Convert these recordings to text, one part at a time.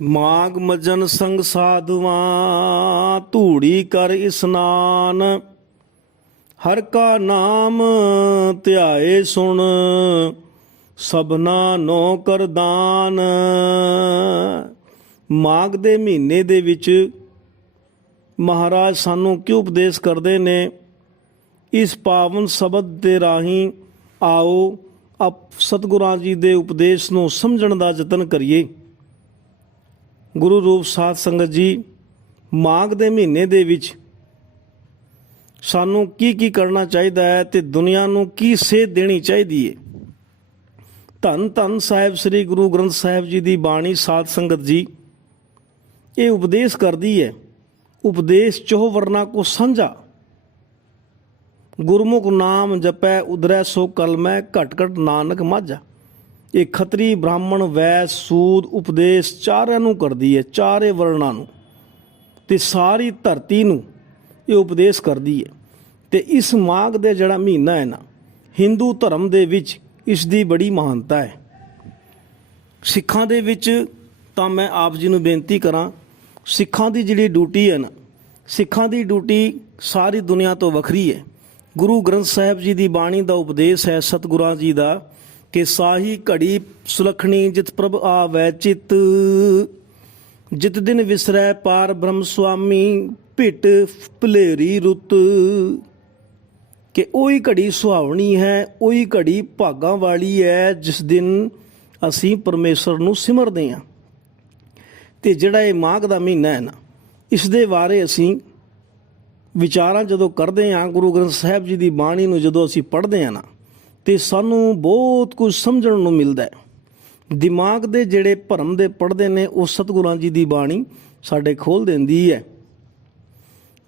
ਮਾਘ ਮਜਨ ਸੰਗ ਸਾਧੂਆਂ ਧੂੜੀ ਕਰ ਇਸਨਾਨ। ਹਰ ਕਾ ਨਾਮ ਧਿਆਏ ਸੁਣ ਸਭਨਾ ਨੋ ਕਰ ਦਾਨ। ਮਾਘ ਦੇ ਮਹੀਨੇ ਦੇ ਵਿੱਚ ਮਹਾਰਾਜ ਸਾਨੂੰ ਕਿਉਂ ਉਪਦੇਸ਼ ਕਰਦੇ ਨੇ? ਇਸ ਪਾਵਨ ਸ਼ਬਦ ਦੇ ਰਾਹੀਂ ਆਓ ਸਤਿਗੁਰਾਂ ਜੀ ਦੇ ਉਪਦੇਸ਼ ਨੂੰ ਸਮਝਣ ਦਾ ਯਤਨ ਕਰੀਏ। ਗੁਰੂ ਰੂਪ ਸਾਧ ਸੰਗਤ ਜੀ, ਮਾਘ ਦੇ ਮਹੀਨੇ ਦੇ ਵਿੱਚ ਸਾਨੂੰ ਕੀ ਕਰਨਾ ਚਾਹੀਦਾ ਹੈ ਤੇ ਦੁਨੀਆ ਨੂੰ ਕੀ ਸੇਧ ਦੇਣੀ ਚਾਹੀਦੀ ਹੈ। ਧੰਨ ਧੰਨ ਸਾਹਿਬ ਸ੍ਰੀ ਗੁਰੂ ਗ੍ਰੰਥ ਸਾਹਿਬ ਜੀ ਦੀ ਬਾਣੀ ਸਾਧ ਸੰਗਤ ਜੀ ਇਹ ਉਪਦੇਸ਼ ਕਰਦੀ ਹੈ। ਉਪਦੇਸ਼ ਚੋਹ ਵਰਨਾ ਕੋ ਸਾਂਝਾ, ਗੁਰਮੁਖ ਨਾਮ ਜਪੈ ਉਦਰੈ ਸੋ ਕਲਮੈ ਘਟ ਘਟ ਨਾਨਕ ਮਾਝਾ। ਇਹ ਖੱਤਰੀ ਬ੍ਰਾਹਮਣ ਵੈਸ ਸੂਦ ਉਪਦੇਸ਼ ਚਾਰਿਆਂ ਨੂੰ ਕਰਦੀ ਹੈ, ਚਾਰੇ ਵਰਣਾਂ ਨੂੰ ਤੇ ਸਾਰੀ ਧਰਤੀ ਨੂੰ ਇਹ ਉਪਦੇਸ਼ ਕਰਦੀ ਹੈ। ਤੇ ਇਸ ਮਾਘ ਦੇ ਜਿਹੜਾ ਮਹੀਨਾ ਹੈ ਨਾ, ਹਿੰਦੂ ਧਰਮ ਦੇ ਵਿੱਚ ਇਸ ਦੀ ਬੜੀ ਮਹਾਨਤਾ ਹੈ। ਸਿੱਖਾਂ ਦੇ ਵਿੱਚ ਤਾਂ ਮੈਂ ਆਪ ਜੀ ਨੂੰ ਬੇਨਤੀ ਕਰਾਂ, ਸਿੱਖਾਂ ਦੀ ਜਿਹੜੀ ਡਿਊਟੀ ਹੈ ਨਾ, ਸਿੱਖਾਂ ਦੀ ਡਿਊਟੀ ਸਾਰੀ ਦੁਨੀਆ ਤੋਂ ਵੱਖਰੀ ਹੈ। ਗੁਰੂ ਗ੍ਰੰਥ ਸਾਹਿਬ ਜੀ ਦੀ ਬਾਣੀ ਦਾ ਉਪਦੇਸ਼ ਹੈ ਸਤਿਗੁਰਾਂ ਜੀ ਦਾ ਕਿ ਸਾਹੀ ਘੜੀ ਸੁਲੱਖਣੀ ਜਿਤ ਪ੍ਰਭ ਆਵੈ ਚਿਤ, ਜਿਤ ਦਿਨ ਵਿਸਰੈ ਪਾਰ ਬ੍ਰਹਮ ਸੁਆਮੀ ਭਿਟ ਭਲੇਰੀ ਰੁੱਤ। ਕਿ ਉਹੀ ਘੜੀ ਸੁਹਾਵਣੀ ਹੈ, ਉਹੀ ਘੜੀ ਭਾਗਾਂ ਵਾਲੀ ਹੈ ਜਿਸ ਦਿਨ ਅਸੀਂ ਪਰਮੇਸ਼ਰ ਨੂੰ ਸਿਮਰਦੇ ਹਾਂ। ਤੇ ਜਿਹੜਾ ਇਹ ਮਾਘ ਦਾ ਮਹੀਨਾ ਹੈ ਨਾ, ਇਸ ਦੇ ਬਾਰੇ ਅਸੀਂ ਵਿਚਾਰਾਂ ਜਦੋਂ ਕਰਦੇ ਹਾਂ, ਗੁਰੂ ਗ੍ਰੰਥ ਸਾਹਿਬ ਜੀ ਦੀ ਬਾਣੀ ਨੂੰ ਜਦੋਂ ਅਸੀਂ ਪੜ੍ਹਦੇ ਹਾਂ ਨਾ, ਤੇ ਸਾਨੂੰ ਬਹੁਤ ਕੁਝ ਸਮਝਣ ਨੂੰ ਮਿਲਦਾ ਹੈ। ਦਿਮਾਗ ਦੇ ਜਿਹੜੇ ਭਰਮ ਦੇ ਪੜ੍ਹਦੇ ਨੇ ਉਹ ਸਤਿਗੁਰਾਂ ਜੀ ਦੀ ਬਾਣੀ ਸਾਡੇ ਖੋਲ੍ਹ ਦਿੰਦੀ ਹੈ।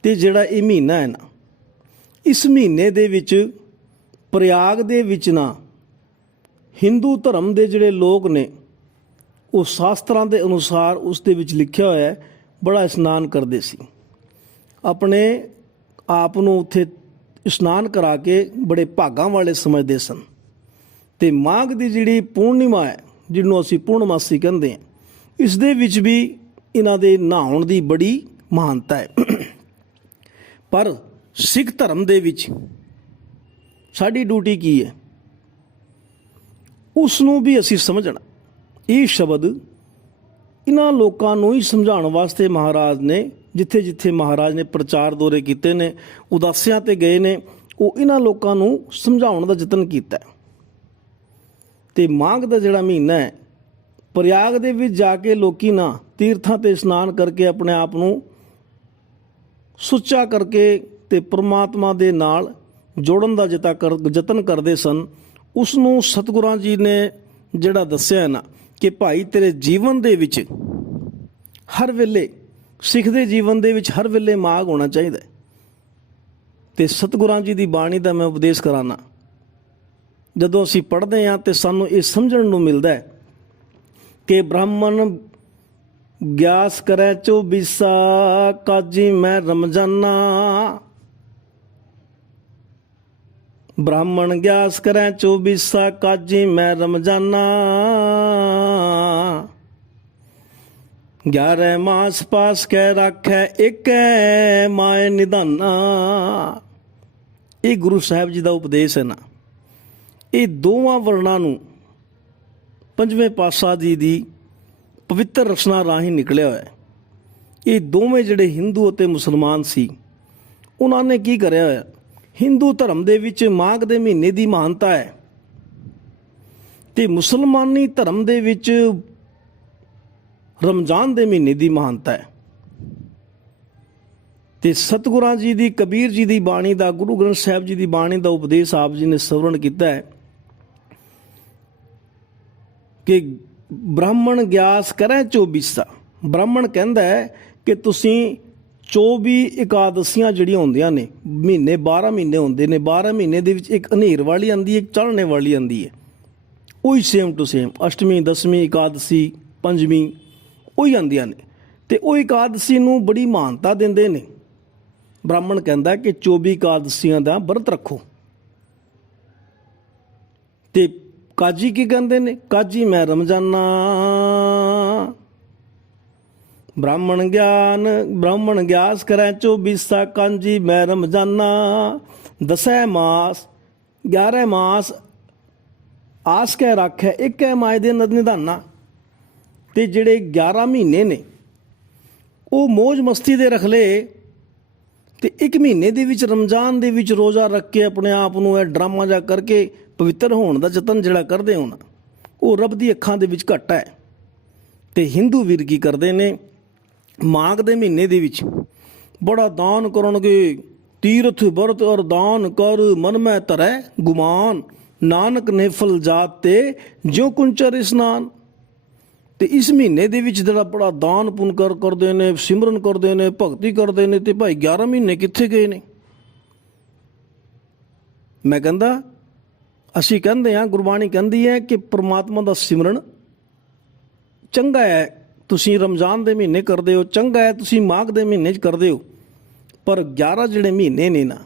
ਤੇ ਜਿਹੜਾ ਇਹ ਮਹੀਨਾ ਹੈ ਨਾ, ਇਸ ਮਹੀਨੇ ਦੇ ਵਿੱਚ ਪ੍ਰਯਾਗ ਦੇ ਵਿੱਚ ਨਾ ਹਿੰਦੂ ਧਰਮ ਦੇ ਜਿਹੜੇ ਲੋਕ ਨੇ ਉਹ ਸ਼ਾਸਤਰਾਂ ਦੇ ਅਨੁਸਾਰ ਉਸ ਦੇ ਵਿੱਚ ਲਿਖਿਆ ਹੋਇਆ ਹੈ, ਬੜਾ ਇਸ਼ਨਾਨ ਕਰਦੇ ਸੀ, ਆਪਣੇ ਆਪ ਨੂੰ ਉੱਥੇ ਇਸ਼ਨਾਨ ਕਰਾ ਕੇ ਬੜੇ ਭਾਗਾਂ ਵਾਲੇ ਸਮਝਦੇ ਸਨ। ਤੇ ਮਾਘ ਦੀ ਜਿਹੜੀ ਪੂਰਨਿਮਾ ਹੈ, ਜਿਹਨੂੰ ਅਸੀਂ ਪੂਰਨਮਾਸੀ ਕਹਿੰਦੇ ਹਾਂ, ਇਸ ਦੇ ਵਿੱਚ ਵੀ ਇਹਨਾਂ ਦੇ ਨਹਾਉਣ ਦੀ ਬੜੀ ਮਹਾਨਤਾ ਹੈ। ਪਰ ਸਿੱਖ ਧਰਮ ਦੇ ਵਿੱਚ ਸਾਡੀ ਡਿਊਟੀ ਕੀ ਹੈ, ਉਸ ਨੂੰ ਵੀ ਅਸੀਂ ਸਮਝਣਾ। ਇਹ ਸ਼ਬਦ ਇਹਨਾਂ ਲੋਕਾਂ ਨੂੰ ਹੀ ਸਮਝਾਉਣ ਵਾਸਤੇ ਮਹਾਰਾਜ ਨੇ ਜਿੱਥੇ ਜਿੱਥੇ ਮਹਾਰਾਜ ਨੇ ਪ੍ਰਚਾਰ ਦੌਰੇ ਕੀਤੇ ਨੇ, ਉਦਾਸੀਆਂ 'ਤੇ ਗਏ ਨੇ, ਉਹ ਇਹਨਾਂ ਲੋਕਾਂ ਨੂੰ ਸਮਝਾਉਣ ਦਾ ਯਤਨ ਕੀਤਾ। ਤੇ ਮਾਘ ਦਾ ਜਿਹੜਾ ਮਹੀਨਾ ਹੈ, ਪ੍ਰਯਾਗ ਦੇ ਵਿੱਚ ਜਾ ਕੇ ਲੋਕੀ ਨਾ ਤੀਰਥਾਂ 'ਤੇ ਇਸ਼ਨਾਨ ਕਰਕੇ ਆਪਣੇ ਆਪ ਨੂੰ ਸੁੱਚਾ ਕਰਕੇ ਤੇ ਪ੍ਰਮਾਤਮਾ ਦੇ ਨਾਲ ਜੋੜਨ ਦਾ ਯਤਨ ਕਰਦੇ ਸਨ। ਉਸ ਨੂੰ ਸਤਿਗੁਰਾਂ ਜੀ ਨੇ ਜਿਹੜਾ ਦੱਸਿਆ ਨਾ ਕਿ ਭਾਈ ਤੇਰੇ ਜੀਵਨ ਦੇ ਵਿੱਚ ਹਰ ਵੇਲੇ, ਸਿੱਖ ਦੇ ਜੀਵਨ ਦੇ ਵਿੱਚ ਹਰ ਵੇਲੇ ਮਾਘ ਹੋਣਾ ਚਾਹੀਦਾ ਹੈ। ਤੇ ਸਤਿਗੁਰਾਂ ਜੀ ਦੀ ਬਾਣੀ ਦਾ ਮੈਂ ਉਪਦੇਸ਼ ਕਰਾਨਾ, ਜਦੋਂ ਅਸੀਂ ਪੜ੍ਹਦੇ ਹਾਂ ਤੇ ਸਾਨੂੰ ਇਹ ਸਮਝਣ ਨੂੰ ਮਿਲਦਾ ਹੈ ਕਿ ਬ੍ਰਾਹਮਣ ਗਿਆਸ ਕਰੈ ਚੌਬੀਸਾ ਕਾਜੀ ਮੈਂ ਰਮਜ਼ਾਨਾ। ਬ੍ਰਾਹਮਣ ਗਿਆਸ ਕਰੈ ਚੌਬੀਸਾ ਕਾਜੀ ਮੈਂ ਰਮਜ਼ਾਨਾ। 11 ਮਾਸ ਪਾਸ ਕਹਿ ਰਾਖੈ ਏਕੈ ਮਾਏ ਨਿਧਾਨਾ। ਇਹ ਗੁਰੂ ਸਾਹਿਬ ਜੀ ਦਾ ਉਪਦੇਸ਼ ਹੈ ਨਾ, ਇਹ ਦੋਵਾਂ ਵਰਣਾਂ ਨੂੰ ਪੰਜਵੇਂ ਪਾਤਸ਼ਾਹ ਜੀ ਦੀ ਪਵਿੱਤਰ ਰਚਨਾ ਰਾਹੀਂ ਨਿਕਲਿਆ ਹੋਇਆ ਹੈ। ਇਹ ਦੋਵੇਂ ਜਿਹੜੇ ਹਿੰਦੂ ਅਤੇ ਮੁਸਲਮਾਨ ਸੀ, ਉਹਨਾਂ ਨੇ ਕੀ ਕਰਿਆ ਹੋਇਆ, ਹਿੰਦੂ ਧਰਮ ਦੇ ਵਿੱਚ ਮਾਘ ਦੇ ਮਹੀਨੇ ਦੀ ਮਹਾਨਤਾ ਹੈ ਤੇ ਮੁਸਲਮਾਨੀ ਧਰਮ ਦੇ ਵਿੱਚ ਰਮਜ਼ਾਨ ਦੇ ਮਹੀਨੇ ਦੀ ਮਹਾਨਤਾ ਹੈ। ਤੇ ਸਤਿਗੁਰਾਂ ਜੀ ਦੀ, ਕਬੀਰ ਜੀ ਦੀ ਬਾਣੀ ਦਾ, ਗੁਰੂ ਗ੍ਰੰਥ ਸਾਹਿਬ ਜੀ ਦੀ ਬਾਣੀ ਦਾ ਉਪਦੇਸ਼ ਆਪ ਜੀ ਨੇ ਸਰਵਣ ਕੀਤਾ ਹੈ ਕਿ ਬ੍ਰਾਹਮਣ ਗਿਆਸ ਕਰੈ ਚੌਬੀਸਾ। ਬ੍ਰਾਹਮਣ ਕਹਿੰਦਾ ਹੈ ਕਿ ਤੁਸੀਂ 24 ਇਕਾਦਸ਼ੀਆਂ ਜਿਹੜੀਆਂ ਹੁੰਦੀਆਂ ਨੇ, ਮਹੀਨੇ 12 ਮਹੀਨੇ ਹੁੰਦੇ ਨੇ, 12 ਮਹੀਨੇ ਦੇ ਵਿੱਚ ਇੱਕ ਹਨੇਰ ਵਾਲੀ ਆਉਂਦੀ ਹੈ, ਇੱਕ ਚੜ੍ਹਨੇ ਵਾਲੀ ਆਉਂਦੀ ਹੈ, ਉਹੀ ਸੇਮ ਟੂ ਸੇਮ ਅਸ਼ਟਮੀ, ਦਸਵੀਂ, ਇਕਾਦਸ਼ੀ, ਪੰਜਵੀਂ ਉਹੀ ਆਉਂਦੀਆਂ ਨੇ। ਤੇ ਉਹ ਇਕਾਦਸ਼ੀ ਨੂੰ ਬੜੀ ਮਹਾਨਤਾ ਦਿੰਦੇ ਨੇ। ਬ੍ਰਾਹਮਣ ਕਹਿੰਦਾ ਕਿ 24 ਇਕਾਦਸ਼ੀਆਂ ਦਾ ਵਰਤ ਰੱਖੋ। ਤੇ ਕਾਜੀ ਕੀ ਕਹਿੰਦੇ ਨੇ, ਕਾਜੀ ਮੈਂ ਰਮਜ਼ਾਨਾ। ब्राह्मण ग्यास करै 24 कांजी मैं रमजाना। 10 मास 11 मास आस कै राखै एक है माए दे निधाना। ते ਜਿਹੜੇ 11 ਮਹੀਨੇ ਨੇ ਉਹ ਮौज ਮਸਤੀ ਦੇ ਰਖ ਲਏ ਤੇ ਇੱਕ ਮਹੀਨੇ ਦੇ ਵਿੱਚ ਰਮਜ਼ਾਨ ਦੇ ਵਿੱਚ ਰੋਜ਼ਾ ਰੱਖ ਕੇ ਆਪਣੇ ਆਪ ਨੂੰ ਇਹ ਡਰਾਮਾ ਜਾ ਕਰਕੇ ਪਵਿੱਤਰ ਹੋਣ ਦਾ ਯਤਨ ਜਿਹੜਾ ਕਰਦੇ ਹੋਣ ਉਹ ਰੱਬ ਦੀ ਅੱਖਾਂ ਦੇ ਵਿੱਚ ਘੱਟ ਹੈ। ਤੇ ਹਿੰਦੂ ਵੀਰ ਕੀ ਕਰਦੇ ਨੇ ਮਾਘ ਦੇ ਮਹੀਨੇ ਦੇ ਵਿੱਚ ਬੜਾ ਦਾਨ ਕਰਨਗੇ। ਤੀਰਥ ਵਰਤ ਔਰ ਦਾਨ ਕਰ ਮਨ ਮੈਂ ਧਰੈ ਗੁਮਾਨ। ਨਾਨਕ ਨੇ ਫਲ ਜਾਤ ਤੇ ਜਿਉ ਕੁੰਚਰ ਇਸਨਾਨ। ਤੇ ਇਸ ਮਹੀਨੇ ਦੇ ਵਿੱਚ ਜਿਹੜਾ ਬੜਾ ਦਾਨ ਪੁੰਨ ਕਰਦੇ ਨੇ, ਸਿਮਰਨ ਕਰਦੇ ਨੇ, ਭਗਤੀ ਕਰਦੇ ਨੇ। ਤੇ ਭਾਈ 11 ਮਹੀਨੇ ਕਿੱਥੇ ਗਏ ਨੇ? ਮੈਂ ਕਹਿੰਦਾ ਅਸੀਂ ਕਹਿੰਦੇ ਹਾਂ, ਗੁਰਬਾਣੀ ਕਹਿੰਦੀ ਹੈ ਕਿ ਪ੍ਰਮਾਤਮਾ ਦਾ ਸਿਮਰਨ ਚੰਗਾ ਹੈ ਤੁਸੀਂ ਰਮਜ਼ਾਨ ਦੇ ਮਹੀਨੇ ਕਰਦੇ ਹੋ, ਚੰਗਾ ਹੈ ਤੁਸੀਂ ਮਾਘ ਦੇ ਮਹੀਨੇ 'ਚ ਕਰਦੇ ਹੋ, ਪਰ 11 ਜਿਹੜੇ ਮਹੀਨੇ ਨੇ ਨਾ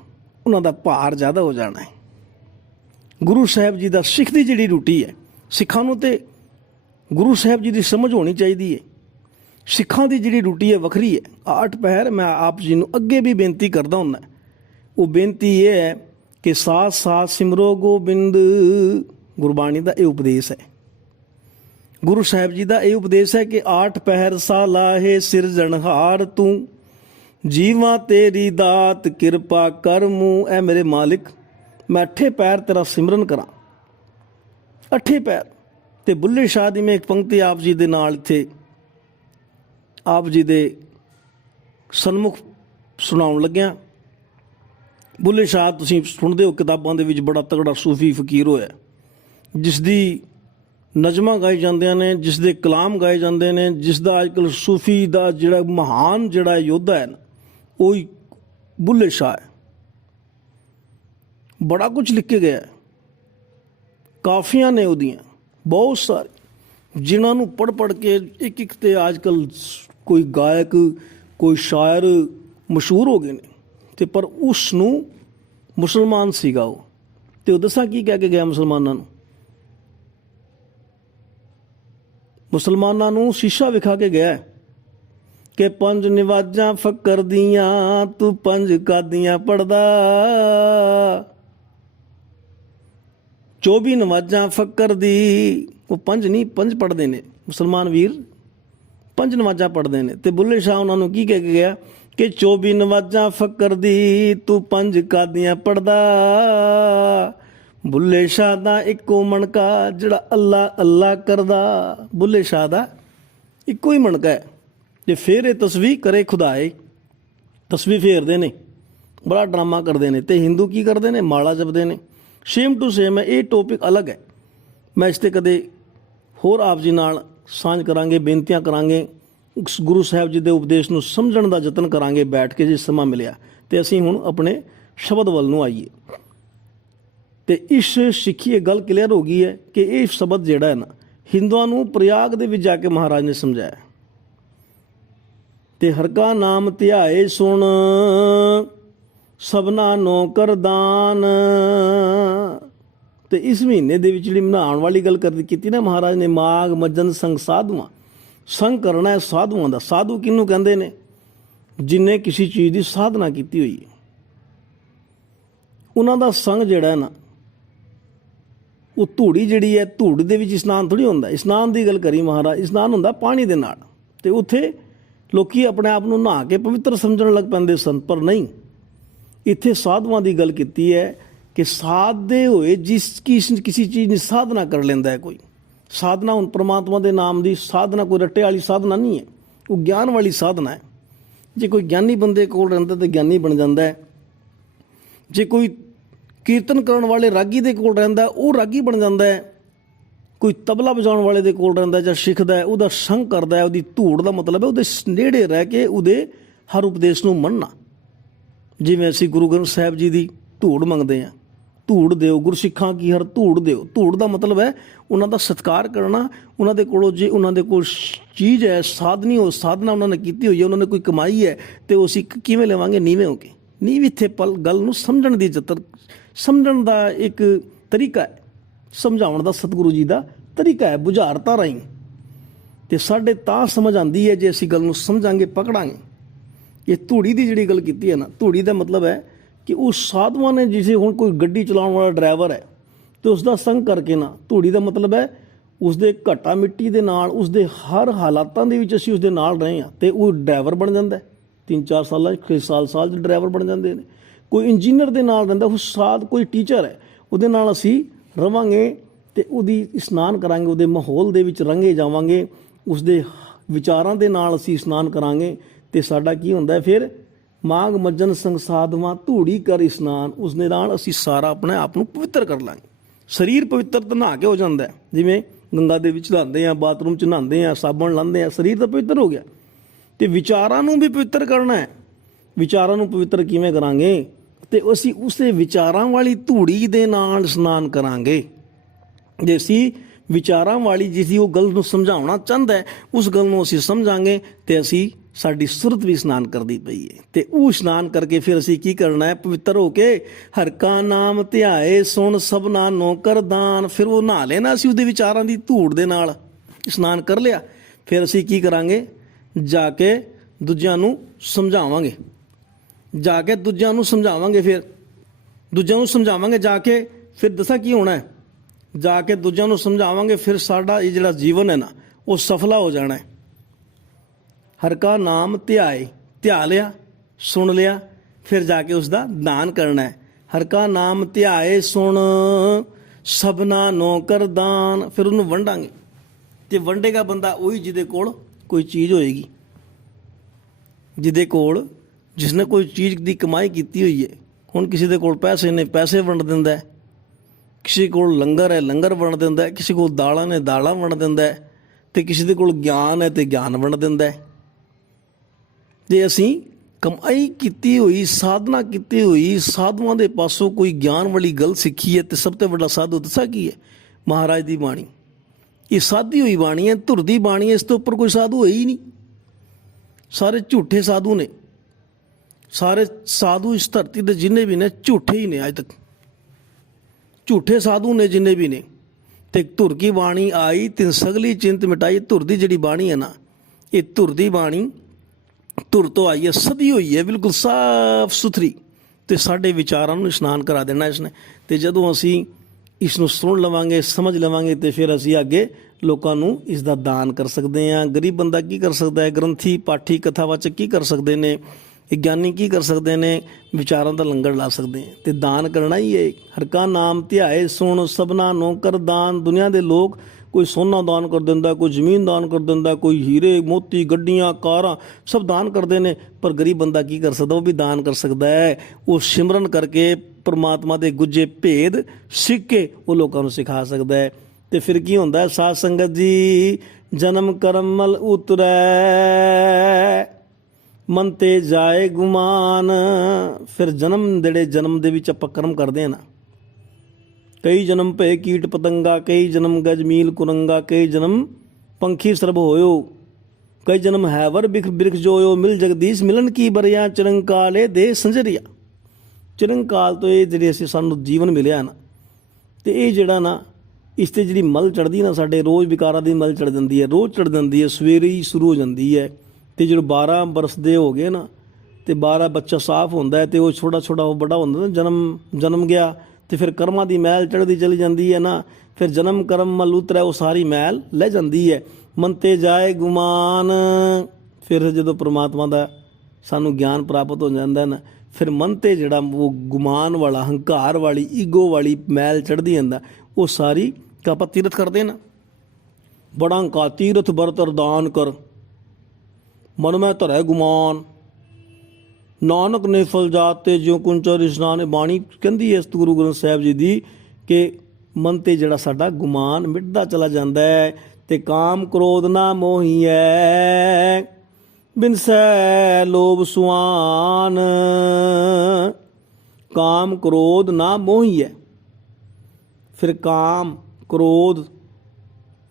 ਉਹਨਾਂ ਦਾ ਭਾਰ ਜ਼ਿਆਦਾ ਹੋ ਜਾਣਾ ਹੈ। ਗੁਰੂ ਸਾਹਿਬ ਜੀ ਦਾ ਸਿੱਖ ਦੀ ਜਿਹੜੀ ਡਿਊਟੀ ਹੈ, ਸਿੱਖਾਂ ਨੂੰ ਤੇ ਗੁਰੂ ਸਾਹਿਬ ਜੀ ਦੀ ਸਮਝ ਹੋਣੀ ਚਾਹੀਦੀ ਹੈ। ਸਿੱਖਾਂ ਦੀ ਜਿਹੜੀ ਡਿਊਟੀ ਹੈ ਵੱਖਰੀ ਹੈ। 8 ਪਹਿਰ ਮੈਂ ਆਪ ਜੀ ਨੂੰ ਅੱਗੇ ਵੀ ਬੇਨਤੀ ਕਰਦਾ ਹੁੰਦਾ। ਉਹ ਬੇਨਤੀ ਇਹ ਹੈ ਕਿ ਸਾਥ ਸਾਥ ਸਿਮਰੋ ਗੋਬਿੰਦ। ਗੁਰਬਾਣੀ ਦਾ ਇਹ ਉਪਦੇਸ਼ ਹੈ, ਗੁਰੂ ਸਾਹਿਬ ਜੀ ਦਾ ਇਹ ਉਪਦੇਸ਼ ਹੈ ਕਿ 8 ਪਹਿਰ ਸਾਲਾਹੇ ਸਿਰਜਣਹਾਰ ਤੂੰ। ਜੀਵਾਂ ਤੇਰੀ ਦਾਤ ਕਿਰਪਾ ਕਰ ਮੂੰ। ਐ ਮੇਰੇ ਮਾਲਿਕ ਮੈਂ 8 ਪਹਿਰ ਤੇਰਾ ਸਿਮਰਨ ਕਰਾਂ। 8 ਪਹਿਰ। ਤੇ ਬੁੱਲੇ ਸ਼ਾਹ ਦੀ ਮੈਂ ਇੱਕ ਪੰਕਤੀ ਆਪ ਜੀ ਦੇ ਨਾਲ ਇੱਥੇ ਆਪ ਜੀ ਦੇ ਸਨਮੁਖ ਸੁਣਾਉਣ ਲੱਗਿਆ। ਬੁੱਲੇ ਸ਼ਾਹ ਤੁਸੀਂ ਸੁਣਦੇ ਹੋ ਕਿਤਾਬਾਂ ਦੇ ਵਿੱਚ, ਬੜਾ ਤਗੜਾ ਸੂਫੀ ਫਕੀਰ ਹੋਇਆ, ਜਿਸ ਦੀ ਨਜ਼ਮਾਂ ਗਾਏ ਜਾਂਦੀਆਂ ਨੇ, ਜਿਸ ਦੇ ਕਲਾਮ ਗਾਏ ਜਾਂਦੇ ਨੇ, ਜਿਸ ਦਾ ਅੱਜ ਕੱਲ੍ਹ ਸੂਫੀ ਦਾ ਜਿਹੜਾ ਮਹਾਨ ਜਿਹੜਾ ਯੋਧਾ ਹੈ ਨਾ ਉਹ ਹੀ ਬੁੱਲੇ ਸ਼ਾਹ ਹੈ। ਬੜਾ ਕੁਝ ਲਿਖ ਕੇ ਗਿਆ, ਕਾਫੀਆਂ ਨੇ ਉਹਦੀਆਂ ਬਹੁਤ ਸਾਰੇ, ਜਿਨ੍ਹਾਂ ਨੂੰ ਪੜ੍ਹ ਕੇ ਇੱਕ ਇੱਕ ਤੇ ਅੱਜ ਕੱਲ੍ਹ ਕੋਈ ਗਾਇਕ ਕੋਈ ਸ਼ਾਇਰ ਮਸ਼ਹੂਰ ਹੋ ਗਏ ਨੇ। ਤੇ ਪਰ ਉਸ ਨੂੰ ਮੁਸਲਮਾਨ ਸੀਗਾ ਉਹ, ਤੇ ਉਹ ਦੱਸਾਂ ਕੀ ਕਹਿ ਕੇ ਗਿਆ ਮੁਸਲਮਾਨਾਂ ਨੂੰ? ਮੁਸਲਮਾਨਾਂ ਨੂੰ ਸ਼ੀਸ਼ਾ ਵਿਖਾ ਕੇ ਗਿਆ ਕਿ 5 ਨਿਵਾਜ਼ਾਂ ਫਕਰ ਦੀਆਂ ਤੂੰ 5 ਕਾਦੀਆਂ ਪੜਦਾ। 24 ਨਮਾਜ਼ਾਂ ਫਕਰ ਦੀ, ਉਹ 5 ਨਹੀਂ 5 ਪੜ੍ਹਦੇ ਨੇ ਮੁਸਲਮਾਨ ਵੀਰ, 5 ਨਮਾਜ਼ਾਂ ਪੜ੍ਹਦੇ ਨੇ। ਤੇ ਬੁੱਲੇ ਸ਼ਾਹ ਉਹਨਾਂ ਨੂੰ ਕੀ ਕਹਿ ਕੇ ਗਿਆ ਕਿ 24 ਨਮਾਜ਼ਾਂ ਫਕਰ ਦੀ ਤੂੰ 5 ਕਾਦੀਆਂ ਪੜ੍ਹਦਾ। ਬੁੱਲੇ ਸ਼ਾਹ ਦਾ ਇੱਕੋ ਮਣਕਾ ਜਿਹੜਾ ਅੱਲਾ ਅੱਲਾ ਕਰਦਾ। ਬੁੱਲੇ ਸ਼ਾਹ ਦਾ ਇੱਕੋ ਹੀ ਮਣਕਾ ਹੈ। ਤੇ ਫਿਰ ਇਹ ਤਸਵੀਰ ਕਰੇ ਖੁਦਾਏ, ਤਸਵੀਰ ਫੇਰਦੇ ਨੇ, ਬੜਾ ਡਰਾਮਾ ਕਰਦੇ ਨੇ। ਤੇ ਹਿੰਦੂ ਕੀ ਕਰਦੇ ਨੇ? ਮਾਲਾ ਜਪਦੇ ਨੇ। ਸੇਮ ਟੂ ਸੇਮ ਹੈ। ਇਹ ਟੋਪਿਕ ਅਲੱਗ ਹੈ, ਮੈਂ ਇਸ 'ਤੇ ਕਦੇ ਹੋਰ ਆਪ ਜੀ ਨਾਲ ਸਾਂਝ ਕਰਾਂਗੇ, ਬੇਨਤੀਆਂ ਕਰਾਂਗੇ, ਗੁਰੂ ਸਾਹਿਬ ਜੀ ਦੇ ਉਪਦੇਸ਼ ਨੂੰ ਸਮਝਣ ਦਾ ਯਤਨ ਕਰਾਂਗੇ ਬੈਠ ਕੇ ਜੇ ਸਮਾਂ ਮਿਲਿਆ। ਤੇ ਅਸੀਂ ਹੁਣ ਆਪਣੇ ਸ਼ਬਦ ਵੱਲ ਨੂੰ ਆਈਏ। ਤੇ ਇਸ ਸਿੱਖੀ ਇਹ ਗੱਲ ਕਲੀਅਰ ਹੋ ਗਈ ਹੈ ਕਿ ਇਹ ਸ਼ਬਦ ਜਿਹੜਾ ਹੈ ਨਾ ਹਿੰਦੂਆਂ ਨੂੰ ਪ੍ਰਯਾਗ ਦੇ ਵਿੱਚ ਜਾ ਕੇ ਮਹਾਰਾਜ ਨੇ ਸਮਝਾਇਆ। ਤੇ ਹਰ ਕਾ ਨਾਮ ਧਿਆਏ ਸੁਣ ਸਭਨਾ ਨੌਕਰ ਦਾਨ। ਤੇ ਇਸ ਮਹੀਨੇ ਦੇ ਵਿੱਚ ਜਿਹੜੀ ਮਨਾਉਣ ਵਾਲੀ ਗੱਲ ਕੀਤੀ ਨਾ ਮਹਾਰਾਜ ਨੇ, ਮਾਘ ਮੱਜਨ ਸੰਗ ਸਾਧੂਆਂ। ਸੰਗ ਕਰਨਾ ਹੈ ਸਾਧੂਆਂ ਦਾ। ਸਾਧੂ ਕਿਹਨੂੰ ਕਹਿੰਦੇ ਨੇ? ਜਿਨ੍ਹੇ ਕਿਸੇ ਚੀਜ਼ ਦੀ ਸਾਧਨਾ ਕੀਤੀ ਹੋਈ ਹੈ, ਉਹਨਾਂ ਦਾ ਸੰਗ ਜਿਹੜਾ ਹੈ ਨਾ ਉਹ ਧੂੜੀ ਜਿਹੜੀ ਹੈ, ਧੂੜ ਦੇ ਵਿੱਚ ਇਸ਼ਨਾਨ ਥੋੜ੍ਹੀ ਹੁੰਦਾ। ਇਸ਼ਨਾਨ ਦੀ ਗੱਲ ਕਰੀ ਮਹਾਰਾਜ, ਇਸ਼ਨਾਨ ਹੁੰਦਾ ਪਾਣੀ ਦੇ ਨਾਲ। ਤੇ ਉੱਥੇ ਲੋਕੀ ਆਪਣੇ ਆਪ ਨੂੰ ਨਹਾ ਕੇ ਪਵਿੱਤਰ ਸਮਝਣ ਲੱਗ ਪੈਂਦੇ ਸਨ, ਪਰ ਨਹੀਂ। ਇੱਥੇ ਸਾਧੂਆਂ ਦੀ ਗੱਲ ਕੀਤੀ ਹੈ ਕਿ ਸਾਧਦੇ ਹੋਏ ਕਿਸੇ ਚੀਜ਼ ਦੀ ਸਾਧਨਾ ਕਰ ਲੈਂਦਾ ਹੈ ਕੋਈ। ਸਾਧਨਾ ਹੁਣ ਪ੍ਰਮਾਤਮਾ ਦੇ ਨਾਮ ਦੀ ਸਾਧਨਾ ਕੋਈ ਰੱਟੇ ਵਾਲੀ ਸਾਧਨਾ ਨਹੀਂ ਹੈ, ਉਹ ਗਿਆਨ ਵਾਲੀ ਸਾਧਨਾ ਹੈ। ਜੇ ਕੋਈ ਗਿਆਨੀ ਬੰਦੇ ਕੋਲ ਰਹਿੰਦਾ ਤਾਂ ਗਿਆਨੀ ਬਣ ਜਾਂਦਾ ਹੈ। ਜੇ ਕੋਈ ਕੀਰਤਨ ਕਰਨ ਵਾਲੇ ਰਾਗੀ ਦੇ ਕੋਲ ਰਹਿੰਦਾ ਉਹ ਰਾਗੀ ਬਣ ਜਾਂਦਾ ਹੈ। ਕੋਈ ਤਬਲਾ ਵਜਾਉਣ ਵਾਲੇ ਦੇ ਕੋਲ ਰਹਿੰਦਾ ਜਾਂ ਸਿੱਖਦਾ ਹੈ, ਉਹਦਾ ਸੰਗ ਕਰਦਾ ਹੈ, ਉਹਦੀ ਧੂੜ ਦਾ ਮਤਲਬ ਹੈ ਉਹਦੇ ਨੇੜੇ ਰਹਿ ਕੇ ਉਹਦੇ ਹਰ ਉਪਦੇਸ਼ ਨੂੰ ਮੰਨਣਾ। ਜਿਵੇਂ ਅਸੀਂ ਗੁਰੂ ਗ੍ਰੰਥ ਸਾਹਿਬ ਜੀ ਦੀ ਧੂੜ ਮੰਗਦੇ ਹਾਂ, ਧੂੜ ਦਿਓ ਗੁਰਸਿੱਖਾਂ ਕੀ ਹਰ ਧੂੜ ਦਿਓ। ਧੂੜ ਦਾ ਮਤਲਬ ਹੈ ਉਹਨਾਂ ਦਾ ਸਤਿਕਾਰ ਕਰਨਾ। ਉਹਨਾਂ ਦੇ ਕੋਲੋਂ ਜੇ ਉਹਨਾਂ ਦੇ ਕੋਲ ਚੀਜ਼ ਹੈ, ਸਾਧਨੀ, ਉਹ ਸਾਧਨਾ ਉਹਨਾਂ ਨੇ ਕੀਤੀ ਹੋਈ ਹੈ, ਉਹਨਾਂ ਨੇ ਕੋਈ ਕਮਾਈ ਹੈ, ਤੇ ਉਹ ਅਸੀਂ ਕਿਵੇਂ ਲਵਾਂਗੇ? ਨੀਵੇਂ ਹੋ ਕੇ। ਨੀਵ ਇੱਥੇ ਗੱਲ ਨੂੰ ਸਮਝਣ ਦੀ ਸਮਝਣ ਦਾ ਇੱਕ ਤਰੀਕਾ ਹੈ, ਸਮਝਾਉਣ ਦਾ ਸਤਿਗੁਰੂ ਜੀ ਦਾ ਤਰੀਕਾ ਹੈ, ਬੁਝਾਰਤਾਂ ਰਾਹੀਂ। ਤੇ ਸਾਡੇ ਤਾਂ ਸਮਝ ਆਉਂਦੀ ਹੈ ਜੇ ਅਸੀਂ ਗੱਲ ਨੂੰ ਸਮਝਾਂਗੇ, ਪਕੜਾਂਗੇ। ਇਹ ਧੂੜੀ ਦੀ ਜਿਹੜੀ ਗੱਲ ਕੀਤੀ ਹੈ ਨਾ, ਧੂੜੀ ਦਾ ਮਤਲਬ ਹੈ ਕਿ ਉਹ ਸਾਧੂਆਂ ਨੇ, ਜਿਸੇ ਹੁਣ ਕੋਈ ਗੱਡੀ ਚਲਾਉਣ ਵਾਲਾ ਡਰਾਈਵਰ ਹੈ ਤੇ ਉਸ ਦਾ ਸੰਗ ਕਰਕੇ ਨਾ, ਧੂੜੀ ਦਾ ਮਤਲਬ ਹੈ ਉਸਦੇ ਘਟਾ ਮਿੱਟੀ ਦੇ ਨਾਲ, ਉਸਦੇ ਹਰ ਹਾਲਾਤਾਂ ਦੇ ਵਿੱਚ ਅਸੀਂ ਉਸਦੇ ਨਾਲ ਰਹੇ ਹਾਂ ਤੇ ਉਹ ਡਰਾਈਵਰ ਬਣ ਜਾਂਦਾ। 3-4 ਸਾਲਾਂ 'ਚ, ਸਾਲ 'ਚ ਡਰਾਈਵਰ ਬਣ ਜਾਂਦੇ ਨੇ। ਕੋਈ ਇੰਜੀਨੀਅਰ ਦੇ ਨਾਲ ਰਹਿੰਦਾ, ਉਹ ਸਾਥ ਕੋਈ ਟੀਚਰ ਹੈ, ਉਹਦੇ ਨਾਲ ਅਸੀਂ ਰਵਾਂਗੇ ਤੇ ਉਹਦੀ ਇਸ਼ਨਾਨ ਕਰਾਂਗੇ, ਉਹਦੇ ਮਾਹੌਲ ਦੇ ਵਿੱਚ ਰੰਗੇ ਜਾਵਾਂਗੇ, ਉਸਦੇ ਵਿਚਾਰਾਂ ਦੇ ਨਾਲ ਅਸੀਂ ਇਸ਼ਨਾਨ ਕਰਾਂਗੇ ਤੇ ਸਾਡਾ ਕੀ ਹੁੰਦਾ ਫਿਰ, ਮਾਘ ਮੱਜਨ ਸੰਗ ਸਾਧਵਾਂ ਧੂੜੀ ਕਰ ਇਸ਼ਨਾਨ, ਉਸਦੇ ਨਾਲ ਅਸੀਂ ਸਾਰਾ ਆਪਣੇ ਆਪ ਨੂੰ ਪਵਿੱਤਰ ਕਰ ਲਾਂਗੇ। ਸਰੀਰ ਪਵਿੱਤਰ ਤਾਂ ਨਹਾ ਕੇ ਹੋ ਜਾਂਦਾ, ਜਿਵੇਂ ਗੰਗਾ ਦੇ ਵਿੱਚ ਨਹਾਉਂਦੇ ਆ, ਬਾਥਰੂਮ 'ਚ ਨਹਾਉਂਦੇ ਆ, ਸਾਬਣ ਲਾਉਂਦੇ ਆ, ਸਰੀਰ ਤਾਂ ਪਵਿੱਤਰ ਹੋ ਗਿਆ। ਤੇ ਵਿਚਾਰਾਂ ਨੂੰ ਵੀ ਪਵਿੱਤਰ ਕਰਨਾ ਹੈ। ਵਿਚਾਰਾਂ ਨੂੰ ਪਵਿੱਤਰ ਕਿਵੇਂ ਕਰਾਂਗੇ? ਤੇ ਅਸੀਂ ਉਸੇ ਵਿਚਾਰਾਂ ਵਾਲੀ ਧੂੜੀ ਦੇ ਨਾਲ ਇਸ਼ਨਾਨ ਕਰਾਂਗੇ। ਜੇ ਅਸੀਂ ਵਿਚਾਰਾਂ ਵਾਲੀ ਜਿਸ ਉਹ ਗੱਲ ਨੂੰ ਸਮਝਾਉਣਾ ਚਾਹੁੰਦਾ ਹੈ, ਉਸ ਗੱਲ ਨੂੰ ਅਸੀਂ ਸਮਝਾਂਗੇ ਤੇ ਅਸੀਂ, ਸਾਡੀ ਸੁਰਤ ਵੀ ਇਸ਼ਨਾਨ ਕਰਦੀ ਪਈ ਹੈ। ਤੇ ਉਹ ਇਸ਼ਨਾਨ ਕਰਕੇ ਫਿਰ ਅਸੀਂ ਕੀ ਕਰਨਾ ਹੈ? ਪਵਿੱਤਰ ਹੋ ਕੇ ਹਰ ਕਾ ਨਾਮ ਧਿਆਏ ਸੁਣ ਸਭਨਾ ਨੌਕਰ ਦਾਨ। ਫਿਰ ਉਹ ਨਹਾ ਲੈਣਾ, ਅਸੀਂ ਉਹਦੇ ਵਿਚਾਰਾਂ ਦੀ ਧੂੜ ਦੇ ਨਾਲ ਇਸ਼ਨਾਨ ਕਰ ਲਿਆ। ਫਿਰ ਅਸੀਂ ਕੀ ਕਰਾਂਗੇ? ਜਾ ਕੇ ਦੂਜਿਆਂ ਨੂੰ ਸਮਝਾਵਾਂਗੇ, ਜਾ ਕੇ ਦੂਜਿਆਂ ਨੂੰ ਸਮਝਾਵਾਂਗੇ। ਫਿਰ ਦੂਜਿਆਂ ਨੂੰ ਸਮਝਾਵਾਂਗੇ ਜਾ ਕੇ, ਫਿਰ ਦੱਸਾਂ ਕੀ ਹੋਣਾ ਹੈ? ਜਾ ਕੇ ਦੂਜਿਆਂ ਨੂੰ ਸਮਝਾਵਾਂਗੇ, ਫਿਰ ਸਾਡਾ ਇਹ ਜਿਹੜਾ ਜੀਵਨ ਹੈ ਨਾ, ਉਹ ਸਫਲਾ ਹੋ ਜਾਣਾ ਹੈ। ਹਰ ਕਾ ਨਾਮ ਧਿਆਏ, ਧਿਆ ਲਿਆ, ਸੁਣ ਲਿਆ, ਫਿਰ ਜਾ ਕੇ ਉਸ ਦਾ ਦਾਨ ਕਰਨਾ ਹੈ। ਹਰ ਕਾ ਨਾਮ ਧਿਆਏ ਸੁਣ ਸਭਨਾ ਨੌਕਰ ਦਾਨ। ਫਿਰ ਉਹਨੂੰ ਵੰਡਾਂਗੇ ਤੇ ਵੰਡੇਗਾ ਬੰਦਾ ਉਹੀ ਜਿਹਦੇ ਕੋਲ ਕੋਈ ਚੀਜ਼ ਹੋਏਗੀ, ਜਿਹਦੇ ਕੋਲ, ਜਿਸਨੇ ਕੋਈ ਚੀਜ਼ ਦੀ ਕਮਾਈ ਕੀਤੀ ਹੋਈ ਹੈ। ਹੁਣ ਕਿਸੇ ਦੇ ਕੋਲ ਪੈਸੇ ਨੇ, ਪੈਸੇ ਵੰਡ ਦਿੰਦਾ ਹੈ। ਕਿਸੇ ਕੋਲ ਲੰਗਰ ਹੈ, ਲੰਗਰ ਵੰਡ ਦਿੰਦਾ ਹੈ। ਕਿਸੇ ਕੋਲ ਦਾਲਾਂ ਨੇ, ਦਾਲਾਂ ਵੰਡ ਦਿੰਦਾ ਹੈ। ਤੇ ਕਿਸੇ ਦੇ ਕੋਲ ਗਿਆਨ ਹੈ ਤੇ ਗਿਆਨ ਵੰਡ ਦਿੰਦਾ ਹੈ। ਜੇ ਅਸੀਂ ਕਮਾਈ ਕੀਤੀ ਹੋਈ, ਸਾਧਨਾ ਕੀਤੀ ਹੋਈ, ਸਾਧੂਆਂ ਦੇ ਪਾਸੋਂ ਕੋਈ ਗਿਆਨ ਵਾਲੀ ਗੱਲ ਸਿੱਖੀ ਹੈ, ਤੇ ਸਭ ਤੋਂ ਵੱਡਾ ਸਾਧੂ ਦੱਸਾਂ ਕੀ ਹੈ? ਮਹਾਰਾਜ ਦੀ ਬਾਣੀ। ਇਹ ਸਾਦੀ ਹੋਈ ਬਾਣੀ ਹੈ, ਧੁਰ ਦੀ ਬਾਣੀ ਹੈ। ਇਸ ਤੋਂ ਉੱਪਰ ਕੋਈ ਸਾਧੂ ਹੈ ਹੀ ਨਹੀਂ। ਸਾਰੇ ਝੂਠੇ ਸਾਧੂ ਨੇ। ਸਾਰੇ ਸਾਧੂ ਇਸ ਧਰਤੀ ਦੇ ਜਿੰਨੇ ਵੀ ਨੇ, ਝੂਠੇ ਹੀ ਨੇ। ਅੱਜ ਤੱਕ ਝੂਠੇ ਸਾਧੂ ਨੇ ਜਿੰਨੇ ਵੀ ਨੇ। ਤੇ ਧੁਰ ਕੀ ਬਾਣੀ ਆਈ ਤਿਨ ਸਗਲੀ ਚਿੰਤ ਮਿਟਾਈ। ਧੁਰ ਦੀ ਜਿਹੜੀ ਬਾਣੀ ਹੈ ਨਾ, ਇਹ ਧੁਰ ਦੀ ਬਾਣੀ ਧੁਰ ਤੋਂ ਆਈ ਹੈ, ਸਦੀ ਹੋਈ ਹੈ, ਬਿਲਕੁਲ ਸਾਫ ਸੁਥਰੀ। ਤੇ ਸਾਡੇ ਵਿਚਾਰਾਂ ਨੂੰ ਇਸ਼ਨਾਨ ਕਰਾ ਦੇਣਾ ਇਸਨੇ। ਤੇ ਜਦੋਂ ਅਸੀਂ ਇਸ ਨੂੰ ਸੁਣ ਲਵਾਂਗੇ, ਸਮਝ ਲਵਾਂਗੇ, ਤੇ ਫਿਰ ਅਸੀਂ ਅੱਗੇ ਲੋਕਾਂ ਨੂੰ ਇਸ ਦਾ ਦਾਨ ਕਰ ਸਕਦੇ ਹਾਂ। ਗਰੀਬ ਬੰਦਾ ਕੀ ਕਰ ਸਕਦਾ ਹੈ? ਗ੍ਰੰਥੀ, ਪਾਠੀ, ਕਥਾਵਾਚਕ ਕੀ ਕਰ ਸਕਦੇ ਨੇ? ਗਿਆਨੀ ਕੀ ਕਰ ਸਕਦੇ ਨੇ? ਵਿਚਾਰਾਂ ਦਾ ਲੰਗਰ ਲਾ ਸਕਦੇ हैं। ਤੇ ਦਾਨ ਕਰਨਾ ਹੀ ਹੈ। ਹਰ ਕਾ ਨਾਮ ਧਿਆਏ ਸੁਣ ਸਭਨਾ ਨੌਕਰ ਦਾਨ। ਦੁਨੀਆ ਦੇ ਲੋਕ ਕੋਈ ਸੋਨਾ ਦਾਨ ਕਰ ਦਿੰਦਾ, ਕੋਈ ਜ਼ਮੀਨ ਦਾਨ ਕਰ ਦਿੰਦਾ, ਕੋਈ ਹੀਰੇ ਮੋਤੀ, ਗੱਡੀਆਂ, ਕਾਰਾਂ ਸਭ ਦਾਨ ਕਰਦੇ ਨੇ। ਪਰ ਗਰੀਬ ਬੰਦਾ ਕੀ ਕਰ ਸਕਦਾ? ਉਹ ਵੀ ਦਾਨ ਕਰ ਸਕਦਾ ਹੈ। ਉਹ ਸਿਮਰਨ ਕਰਕੇ ਪਰਮਾਤਮਾ ਦੇ ਗੁੱਝੇ ਭੇਦ ਸਿੱਖ ਕੇ ਉਹ ਲੋਕਾਂ ਨੂੰ ਸਿਖਾ ਸਕਦਾ ਹੈ। ਤੇ ਫਿਰ ਕੀ ਹੁੰਦਾ? ਸਾਧ ਸੰਗਤ ਜੀ, ਜਨਮ ਕਰਮ ਮਲ ਉਤਰੈ ਮਨ ਤੇ ਜਾਏ ਗੁਮਾਨ। ਫਿਰ ਜਿਹੜੇ ਜਨਮ ਦੇ ਵਿੱਚ ਆਪਾਂ ਕਰਮ ਕਰਦੇ ਹਾਂ ਨਾ, ਕਈ ਜਨਮ ਭਏ ਕੀਟ ਪਤੰਗਾ, ਕਈ ਜਨਮ ਗਜ ਮੀਲ ਕੁਰੰਗਾ, ਕਈ ਜਨਮ ਪੰਖੀ ਸਰਬ ਹੋਇਓ, ਕਈ ਜਨਮ ਹੈਵਰ ਬਿਰਖ ਜੋਇਓ, ਮਿਲ ਜਗਦੀਸ਼ ਮਿਲਨ ਕੀ ਬਰਿਆ, ਚਿਰੰਕਾਲੇ ਦੇ ਸੰਜਰੀਆ। ਚਿਰੰਕਾਲ ਤੋਂ ਇਹ ਜਿਹੜੇ ਅਸੀਂ ਸਾਨੂੰ ਜੀਵਨ ਮਿਲਿਆ ਨਾ, ਤੇ ਇਹ ਜਿਹੜਾ ਨਾ, ਇਸ 'ਤੇ ਜਿਹੜੀ ਮਲ ਚੜ੍ਹਦੀ ਨਾ, ਸਾਡੇ ਰੋਜ਼ ਵਿਕਾਰਾਂ ਦੀ ਮਲ ਚੜ੍ਹ ਜਾਂਦੀ ਹੈ, ਰੋਜ਼ ਚੜ੍ਹ ਜਾਂਦੀ ਹੈ, ਸਵੇਰੇ ਹੀ ਸ਼ੁਰੂ ਹੋ ਜਾਂਦੀ ਹੈ। ਤੇ ਜਦੋਂ 12 ਬਰਸ ਦੇ ਹੋ ਗਏ ਨਾ, ਤੇ 12 ਬੱਚਾ ਸਾਫ਼ ਹੁੰਦਾ ਹੈ, ਤੇ ਉਹ ਛੋਟਾ ਛੋਟਾ ਉਹ ਵੱਡਾ ਹੁੰਦਾ ਨਾ, ਜਨਮ ਗਿਆ, ਤੇ ਫਿਰ ਕਰਮਾਂ ਦੀ ਮੈਲ ਚੜ੍ਹਦੀ ਚਲੀ ਜਾਂਦੀ ਹੈ ਨਾ। ਫਿਰ ਜਨਮ ਕਰਮ ਮਲ ਉਤਰੈ, ਉਹ ਸਾਰੀ ਮੈਲ ਲੈ ਜਾਂਦੀ ਹੈ। ਮਨ ਤੇ ਜਾਏ ਗੁਮਾਨ। ਫਿਰ ਜਦੋਂ ਪ੍ਰਮਾਤਮਾ ਦਾ ਸਾਨੂੰ ਗਿਆਨ ਪ੍ਰਾਪਤ ਹੋ ਜਾਂਦਾ ਨਾ, ਫਿਰ ਮਨ 'ਤੇ ਜਿਹੜਾ ਉਹ ਗੁਮਾਨ ਵਾਲਾ, ਹੰਕਾਰ ਵਾਲੀ, ਈਗੋ ਵਾਲੀ ਮੈਲ ਚੜ੍ਹਦੀ ਜਾਂਦਾ, ਉਹ ਸਾਰੀ ਆਪਾਂ ਤੀਰਥ ਕਰਦੇ ਨਾ। ਬੜਾ ਕਾ ਤੀਰਥ ਬਰਤ ਅਰਦਾਨ ਕਰ, ਮਨ ਮੈਂ ਧਰੈ ਗੁਮਾਨ, ਨਾਨਕ ਨੇ ਫਲ ਜਾਤੇ ਜਿਉ ਕੁੰਚਰ ਇਸ਼ਨਾਨ। ਬਾਣੀ ਕਹਿੰਦੀ ਹੈ ਇਸ ਗੁਰੂ ਗ੍ਰੰਥ ਸਾਹਿਬ ਜੀ ਦੀ, ਕਿ ਮਨ 'ਤੇ ਜਿਹੜਾ ਸਾਡਾ ਗੁਮਾਨ ਮਿਟਦਾ ਚਲਾ ਜਾਂਦਾ ਹੈ। ਤੇ ਕਾਮ ਕ੍ਰੋਧ ਨਾ ਮੋਹੀਐ, ਬਿਨਸੈ ਲੋਭ ਸੁਆਨ। ਕਾਮ ਕ੍ਰੋਧ ਨਾ ਮੋਹੀਐ। ਫਿਰ ਕਾਮ, ਕ੍ਰੋਧ,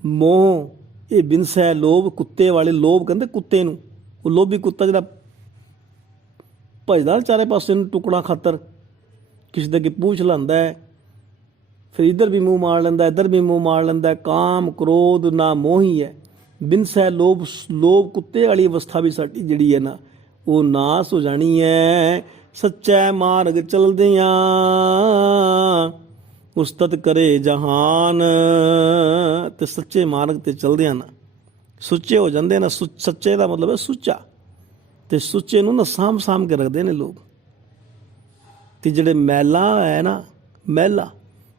ਮੋਹ, ਇਹ ਬਿਨਸੈ ਲੋਭ, ਕੁੱਤੇ ਵਾਲੇ ਲੋਭ ਕਹਿੰਦੇ ਕੁੱਤੇ ਨੂੰ। ਉਹ ਲੋਭੀ ਕੁੱਤਾ ਜਿਹੜਾ ਭਜਦਾ ਚਾਰੇ ਪਾਸੇ ਨੂੰ ਟੁਕੜਾ ਖਾਤਰ, ਕਿਸੇ ਦੇ ਅੱਗੇ ਪੂਛ ਲਾਉਂਦਾ ਹੈ, ਫਿਰ ਇੱਧਰ ਵੀ ਮੂੰਹ ਮਾਰ ਲੈਂਦਾ, ਇੱਧਰ ਵੀ ਮੂੰਹ ਮਾਰ ਲੈਂਦਾ। ਕਾਮ ਕ੍ਰੋਧ ਨਾ ਮੋਹੀ ਹੈ, ਬਿਨ ਸਹਿ ਲੋਭ ਲੋਭ ਕੁੱਤੇ ਵਾਲੀ ਅਵਸਥਾ ਵੀ ਸਾਡੀ ਜਿਹੜੀ ਹੈ ਨਾ ਉਹ ਨਾਸ ਹੋ ਜਾਣੀ ਹੈ। ਸੱਚੇ ਮਾਰਗ ਚਲਦਿਆਂ ਉਸਤਤ ਕਰੇ ਜਹਾਨ। ਤੇ ਸੱਚੇ ਮਾਰਗ ਤੇ ਚਲਦਿਆਂ ਨਾ ਸੁੱਚੇ ਹੋ ਜਾਂਦੇ ਨਾ। ਸੱਚੇ ਦਾ ਮਤਲਬ ਹੈ ਸੁੱਚਾ, ਤੇ ਸੁੱਚੇ ਨੂੰ ਨਾ ਸਾਂਭ ਕੇ ਰੱਖਦੇ ਨੇ ਲੋਕ। ਤੇ ਜਿਹੜੇ ਮੈਲਾ ਹੈ ਨਾ, ਮੈਲਾ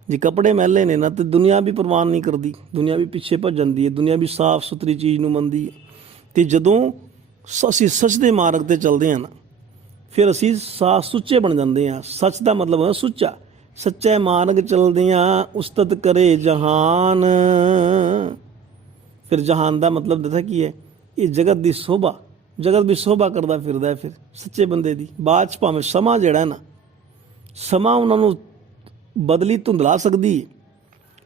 ਜੇ ਕੱਪੜੇ ਮੈਲੇ ਨੇ ਨਾ ਤੇ ਦੁਨੀਆ ਵੀ ਪ੍ਰਵਾਨ ਨਹੀਂ ਕਰਦੀ, ਦੁਨੀਆ ਵੀ ਪਿੱਛੇ ਭੱਜ ਜਾਂਦੀ ਹੈ, ਦੁਨੀਆ ਵੀ ਸਾਫ਼ ਸੁਥਰੀ ਚੀਜ਼ ਨੂੰ ਮੰਨਦੀ ਹੈ। ਤੇ ਜਦੋਂ ਅਸੀਂ ਸੱਚ ਦੇ ਮਾਰਗ ਤੇ ਚੱਲਦੇ ਹਾਂ ਨਾ ਫਿਰ ਅਸੀਂ ਸਾਫ਼ ਸੁੱਚੇ ਬਣ ਜਾਂਦੇ ਹਾਂ। ਸੱਚ ਦਾ ਮਤਲਬ ਹੈ ਸੁੱਚਾ। ਸੱਚੇ ਮਾਰਗ ਚਲਦਿਆਂ ਉਸਤਤ ਕਰੇ ਜਹਾਨ। ਫਿਰ ਜਹਾਨ ਦਾ ਮਤਲਬ ਦੱਸਿਆ ਕੀ ਹੈ? ਇਹ ਜਗਤ ਦੀ ਸ਼ੋਭਾ, ਜਗਤ ਵੀ ਸ਼ੋਭਾ ਕਰਦਾ ਫਿਰਦਾ ਹੈ ਫਿਰ ਸੱਚੇ ਬੰਦੇ ਦੀ। ਬਾਅਦ 'ਚ ਭਾਵੇਂ ਸਮਾਂ ਜਿਹੜਾ ਨਾ, ਸਮਾਂ ਉਹਨਾਂ ਨੂੰ ਬਦਲੀ ਧੁੰਦਲਾ ਸਕਦੀ ਹੈ,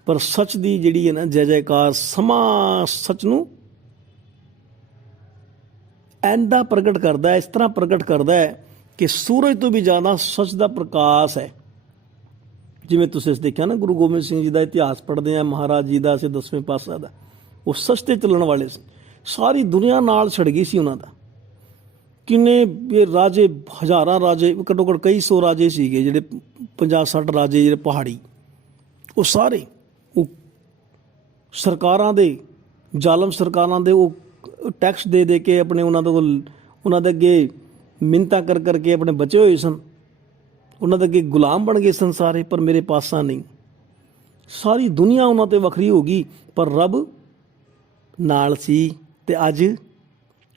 ਪਰ ਸੱਚ ਦੀ ਜਿਹੜੀ ਹੈ ਨਾ ਜੈ ਜੈਕਾਰ, ਸਮਾਂ ਸੱਚ ਨੂੰ ਐਂਦਾ ਪ੍ਰਗਟ ਕਰਦਾ ਹੈ, ਇਸ ਤਰ੍ਹਾਂ ਪ੍ਰਗਟ ਕਰਦਾ ਹੈ ਕਿ ਸੂਰਜ ਤੋਂ ਵੀ ਜ਼ਿਆਦਾ ਸੱਚ ਦਾ ਪ੍ਰਕਾਸ਼ ਹੈ। ਜਿਵੇਂ ਤੁਸੀਂ ਦੇਖਿਆ ਨਾ ਗੁਰੂ ਗੋਬਿੰਦ ਸਿੰਘ ਜੀ ਦਾ ਇਤਿਹਾਸ ਪੜ੍ਹਦੇ ਹਾਂ, ਮਹਾਰਾਜ ਜੀ ਦਾ, ਅਸੀਂ 10ਵੇਂ ਪਾਤਸ਼ਾਹ ਦਾ, ਉਹ ਸੱਚ 'ਤੇ ਚੱਲਣ ਵਾਲੇ ਸੀ। ਸਾਰੀ ਦੁਨੀਆ ਨਾਲ ਛੜ ਗਈ ਸੀ ਉਹਨਾਂ ਦਾ। ਕਿੰਨੇ ਰਾਜੇ, ਹਜ਼ਾਰਾਂ ਰਾਜੇ, ਘੱਟੋ ਘੱਟ ਕਈ ਸੌ ਰਾਜੇ ਸੀਗੇ, ਜਿਹੜੇ 50-60 ਰਾਜੇ ਜਿਹੜੇ ਪਹਾੜੀ, ਉਹ ਸਾਰੇ ਉਹ ਸਰਕਾਰਾਂ ਦੇ, ਜ਼ਾਲਮ ਸਰਕਾਰਾਂ ਦੇ ਉਹ ਟੈਕਸ ਦੇ ਕੇ ਆਪਣੇ ਉਹਨਾਂ ਦੇ ਅੱਗੇ ਮਿੰਨਤਾਂ ਕਰ ਕਰਕੇ ਆਪਣੇ ਬਚੇ ਹੋਏ ਸਨ। ਉਹਨਾਂ ਦੇ ਅੱਗੇ ਗੁਲਾਮ ਬਣ ਗਏ ਸਨ ਸਾਰੇ, ਪਰ ਮੇਰੇ ਪਾਸਾ ਨਹੀਂ। ਸਾਰੀ ਦੁਨੀਆ ਉਹਨਾਂ 'ਤੇ ਵੱਖਰੀ ਹੋ ਗਈ, ਪਰ ਰੱਬ ਨਾਲ ਸੀ। ਤੇ ਅੱਜ